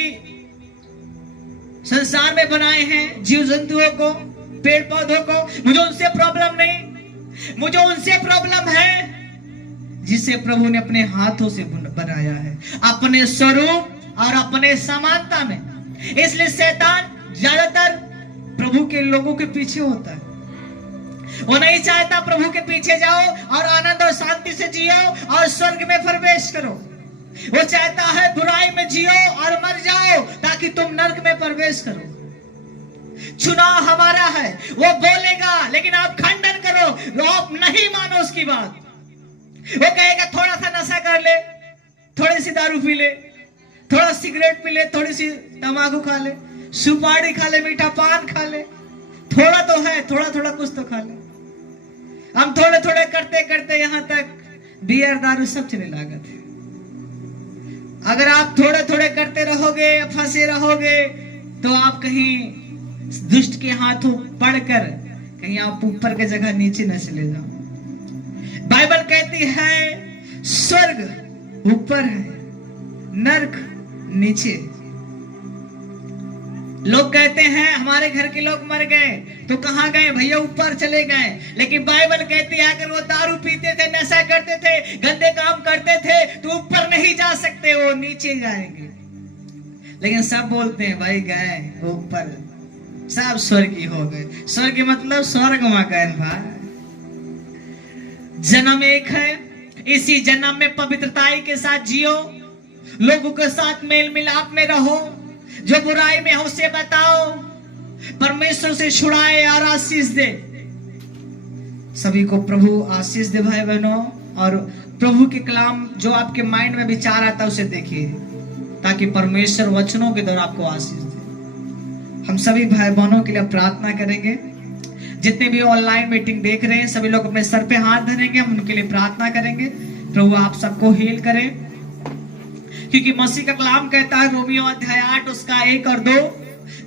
संसार में बनाए हैं, जीव जंतुओं को, पेड़ पौधों को, मुझे उनसे प्रॉब्लम नहीं, मुझे उनसे प्रॉब्लम है जिसे प्रभु ने अपने हाथों से बनाया है, अपने स्वरूप और अपने समानता में। इसलिए शैतान ज्यादातर प्रभु के लोगों के पीछे होता है। वो नहीं चाहता प्रभु के पीछे जाओ और आनंद और शांति से जियो और स्वर्ग में प्रवेश करो। वो चाहता है बुराई में जियो और मर जाओ ताकि तुम नरक में प्रवेश करो। चुनाव हमारा है, वो बोलेगा लेकिन आप खंडन करो, वो आप नहीं मानो उसकी बात। वो कहेगा थोड़ा सा नशा कर ले, थोड़ी सी दारू पी ले, थोड़ा सिगरेट पी ले, थोड़ी सी तंबाकू खा ले, सुपारी खा ले, मीठा पान खा ले, थोड़ा तो है, थोड़ा थोड़ा कुछ तो खा ले। हम थोड़े थोड़े करते करते यहाँ तक बियर दारू सब चले लागत है। अगर आप थोड़े थोड़े करते रहोगे, फंसे रहोगे, तो आप कहीं दुष्ट के हाथों पड़कर कहीं आप ऊपर की जगह नीचे न चले जाओ। बाइबल कहती है स्वर्ग ऊपर है, नरक नीचे। लोग कहते हैं हमारे घर के लोग मर गए तो कहां गए भैया, ऊपर चले गए। लेकिन बाइबल कहती है अगर वो दारू पीते थे, नशा करते थे, गंदे काम करते थे तो ऊपर नहीं जा सकते, वो नीचे जाएंगे। लेकिन सब बोलते हैं भाई गए ऊपर, सब स्वर्गीय हो गए। स्वर्ग मतलब स्वर्ग वहां गए भाई। जन्म एक है, इसी जन्म में पवित्रताई के साथ जियो, लोगों के साथ मेल मिलाप में रहो, जो बुराई में हो उसे बताओ, परमेश्वर से छुड़ाए और आशीष दे। सभी को प्रभु आशीष दे भाई बहनों। और प्रभु के कलाम जो आपके माइंड में विचार आता है उसे देखिए, ताकि परमेश्वर वचनों के द्वारा आपको आशीष दे। हम सभी भाई बहनों के लिए प्रार्थना करेंगे। जितने भी ऑनलाइन मीटिंग देख रहे हैं सभी लोग अपने सर पे हाथ धरेंगे, हम उनके लिए प्रार्थना करेंगे। प्रभु आप सबको हील करें, क्योंकि मसीह का कलाम कहता है रोमियो अध्याय 8 उसका 1 और 2,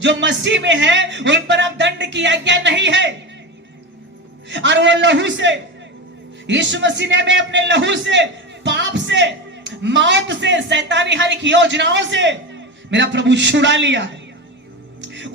जो मसीह में है उन पर अब दंड की आज्ञा नहीं है। और वो लहू से, यीशु मसीह ने हमें अपने लहू से, पाप से, मौत से, शैतानी हर एक योजनाओं से मेरा प्रभु छुड़ा लिया है।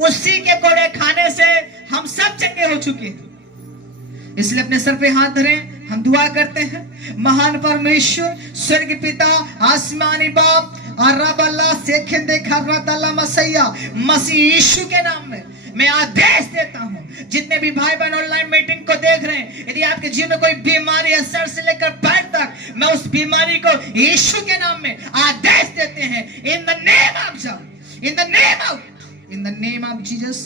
उसी के कोड़े खाने से हम सब चंगे हो चुके हैं। इसलिए अपने सर पे हाथ धरें, हम दुआ करते हैं। महान परमेश्वर, स्वर्ग पिता, आसमानी बाप और रब अल्लाह सेखिंदे खर्रतल्ला मसैया, मसीह यीशु के नाम में मैं आदेश देता हूं, जितने भी भाई बहन ऑनलाइन मीटिंग को देख रहे हैं, यदि आपके जीवन में कोई बीमारी है सर से लेकर पैर तक, मैं उस बीमारी को यीशु के नाम में आदेश देते हैं। इन the name of Jesus, in the name of, in the name of Jesus.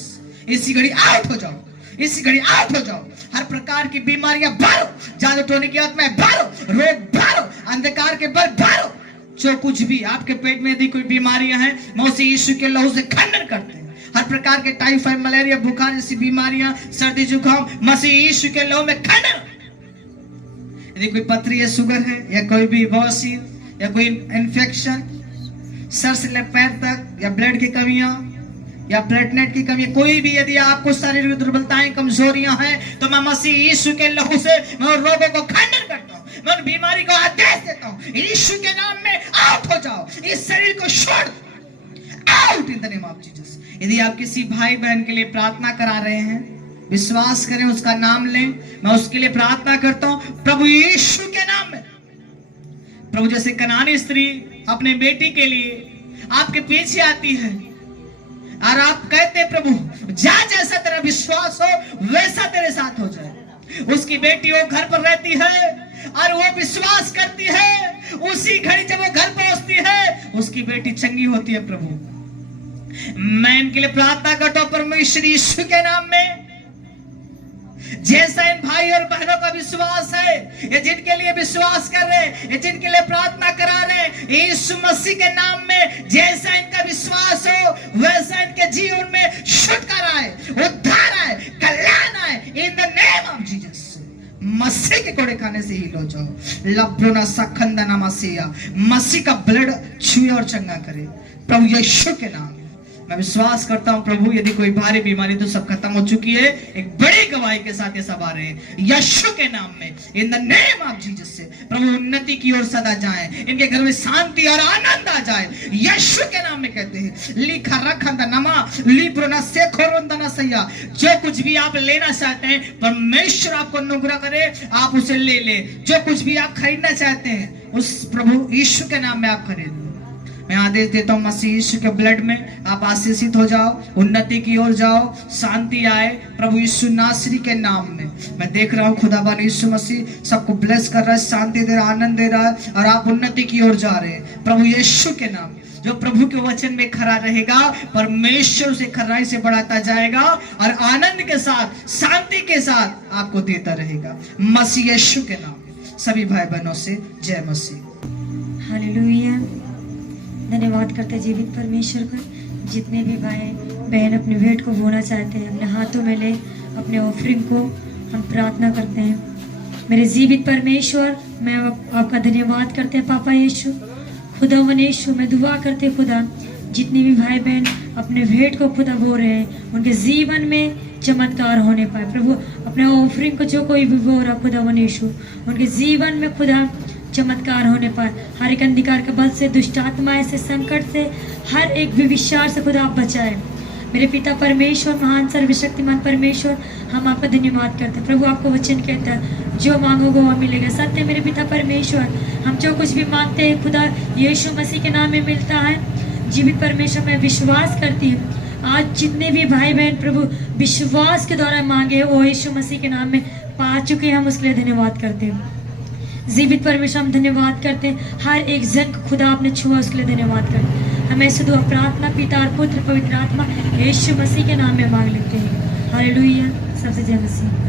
इसी घड़ी आउट हो जाओ, इसी घड़ी आउट हो जाओ। हर प्रकार की बीमारियां बारो, जादू टोने की आत्माएं बारो, रोग बारो, अंधकार के बल बारो। जो कुछ भी आपके पेट में यदि कोई बीमारियां हैं, मैं उसे यीशु के लहू से खंडन करते हैं। हर प्रकार के टाइफाइड, मलेरिया, बुखार जैसी बीमारियां, सर्दी जुकाम, मसीह यीशु के लहू में खंडन। यदि कोई पथरी है, शुगर है, या कोई भी बवासीर या कोई इन्फेक्शन, सर से लेकर पैर तक, या ब्लड की कमियां या प्लेटलेट की कमी, कोई भी यदि आपको शारीरिक दुर्बलताएं, कमजोरियां हैं, तो मैं मसीह यीशु के लहू से मैं उन रोगों को खंडन करता हूं, मैं उन बीमारी को आदेश देता हूं, यीशु के नाम में आउट हो जाओ। इस शरीर को छोड़, out in the name of Jesus. यदि आप किसी भाई बहन के लिए प्रार्थना करा रहे हैं, विश्वास करें, उसका नाम लें, मैं उसके लिए प्रार्थना करता हूं प्रभु यीशु के नाम में। प्रभु जैसे कनानी स्त्री अपने बेटी के लिए आपके पीछे आती है और आप कहते प्रभु जा, जैसा तेरा विश्वास हो वैसा तेरे साथ हो जाए। उसकी बेटी वो घर पर रहती है और वो विश्वास करती है, उसी घड़ी जब वो घर पहुंचती है उसकी बेटी चंगी होती है। प्रभु मैं इनके लिए प्रार्थना करता हूं परमेश्वर यीशु के नाम में। जैसा इन भाई और बहनों का विश्वास है, ये जिनके लिए विश्वास कर रहे हैं, ये जिनके लिए प्रार्थना करा रहे हैं, यीशु मसीह के नाम में जैसा इनका विश्वास हो वैसा इनके जीवन में छुटकारा आए, उद्धार आए, कल्याण आए in the name of Jesus. मसीह के कोड़े खाने से हील हो जाओ। लब्रोना सखंदना मसीहा, मसीह का ब्लड छुए और चंगा करे प्रभु यीशु के नाम। मैं विश्वास करता हूं प्रभु यदि कोई भारी बीमारी तो सब खत्म हो चुकी है। एक बड़ी गवाही के साथ ये सब आ रहे हैं यीशु के नाम में, इन द नेम ऑफ जीसस से। प्रभु उन्नति की ओर सदा जाए, इनके घर में शांति और आनंद आ जाए यीशु के नाम में कहते हैं। लिखा रखंदा नमा लिब्रोना सेखोरंदना सैया, जो कुछ भी आप लेना चाहते हैं परमेश्वर आपको अनुग्रह करे, आप उसे ले ले। जो कुछ भी आप खरीदना चाहते हैं उस प्रभु यीशु के नाम में आप खरीद। मैं आदेश देता हूं मसीह यीशु के ब्लड में आप आशीषित हो जाओ, उन्नति की ओर जाओ, शांति आए प्रभु यीशु नासरी के नाम में। मैं देख रहा हूं खुदाबंद यीशु मसीह सबको ब्लेस कर रहा है, शांति दे रहा है, आनंद दे रहा है और आप उन्नति की ओर जा रहे हैं प्रभु यीशु के नाम। जो प्रभु के वचन में खरा रहेगा परमेश्वर उसे खराई से बढ़ाता जाएगा और आनंद के साथ, शांति के साथ आपको देता रहेगा मसीह यीशु के नाम। सभी भाई बहनों से जय मसीह। हालेलुया। धन्यवाद करते हैं जीवित परमेश्वर का। जितने भी भाई बहन अपने भेंट को बोना चाहते हैं अपने हाथों में ले अपने ऑफरिंग को, हम प्रार्थना करते हैं। मेरे जीवित परमेश्वर, मैं आपका धन्यवाद करते हैं पापा यीशु, खुदावन यीशु। मैं दुआ करते खुदा जितने भी भाई बहन अपने भेंट को खुदा बो रहे हैं उनके जीवन में चमत्कार होने पाए। प्रभु अपने ऑफरिंग को जो कोई भी बो रहा खुदावन यीशु उनके जीवन में खुदा चमत्कार होने पर, हर एक अंधकार के बल से, दुष्ट आत्माएं से, संकट से, हर एक विविचार से खुदा आप बचाए। मेरे पिता परमेश्वर, महान सर्वशक्तिमान परमेश्वर, हम आपका धन्यवाद करते हैं। प्रभु आपको वचन कहता है जो मांगोगे वह मिलेगा। सत्य मेरे पिता परमेश्वर, हम जो कुछ भी मांगते हैं खुदा यीशु मसीह के नाम में मिलता है। जीवित परमेश्वर, मैं विश्वास करती हूँ आज जितने भी भाई बहन प्रभु विश्वास के द्वारा मांगे वो यीशु मसीह के नाम में पा चुके हैं। हम उसके लिए धन्यवाद करते हैं। जीवित परमेश्वर, हम धन्यवाद करते हैं हर एक जन को खुदा आपने छुआ, उसके लिए धन्यवाद करते हैं। हमें ऐसे दुआ प्रार्थना पिता और पुत्र पवित्र आत्मा यीशु मसीह के नाम में मांग लेते हैं। हालेलुया। सबसे जय मसीह।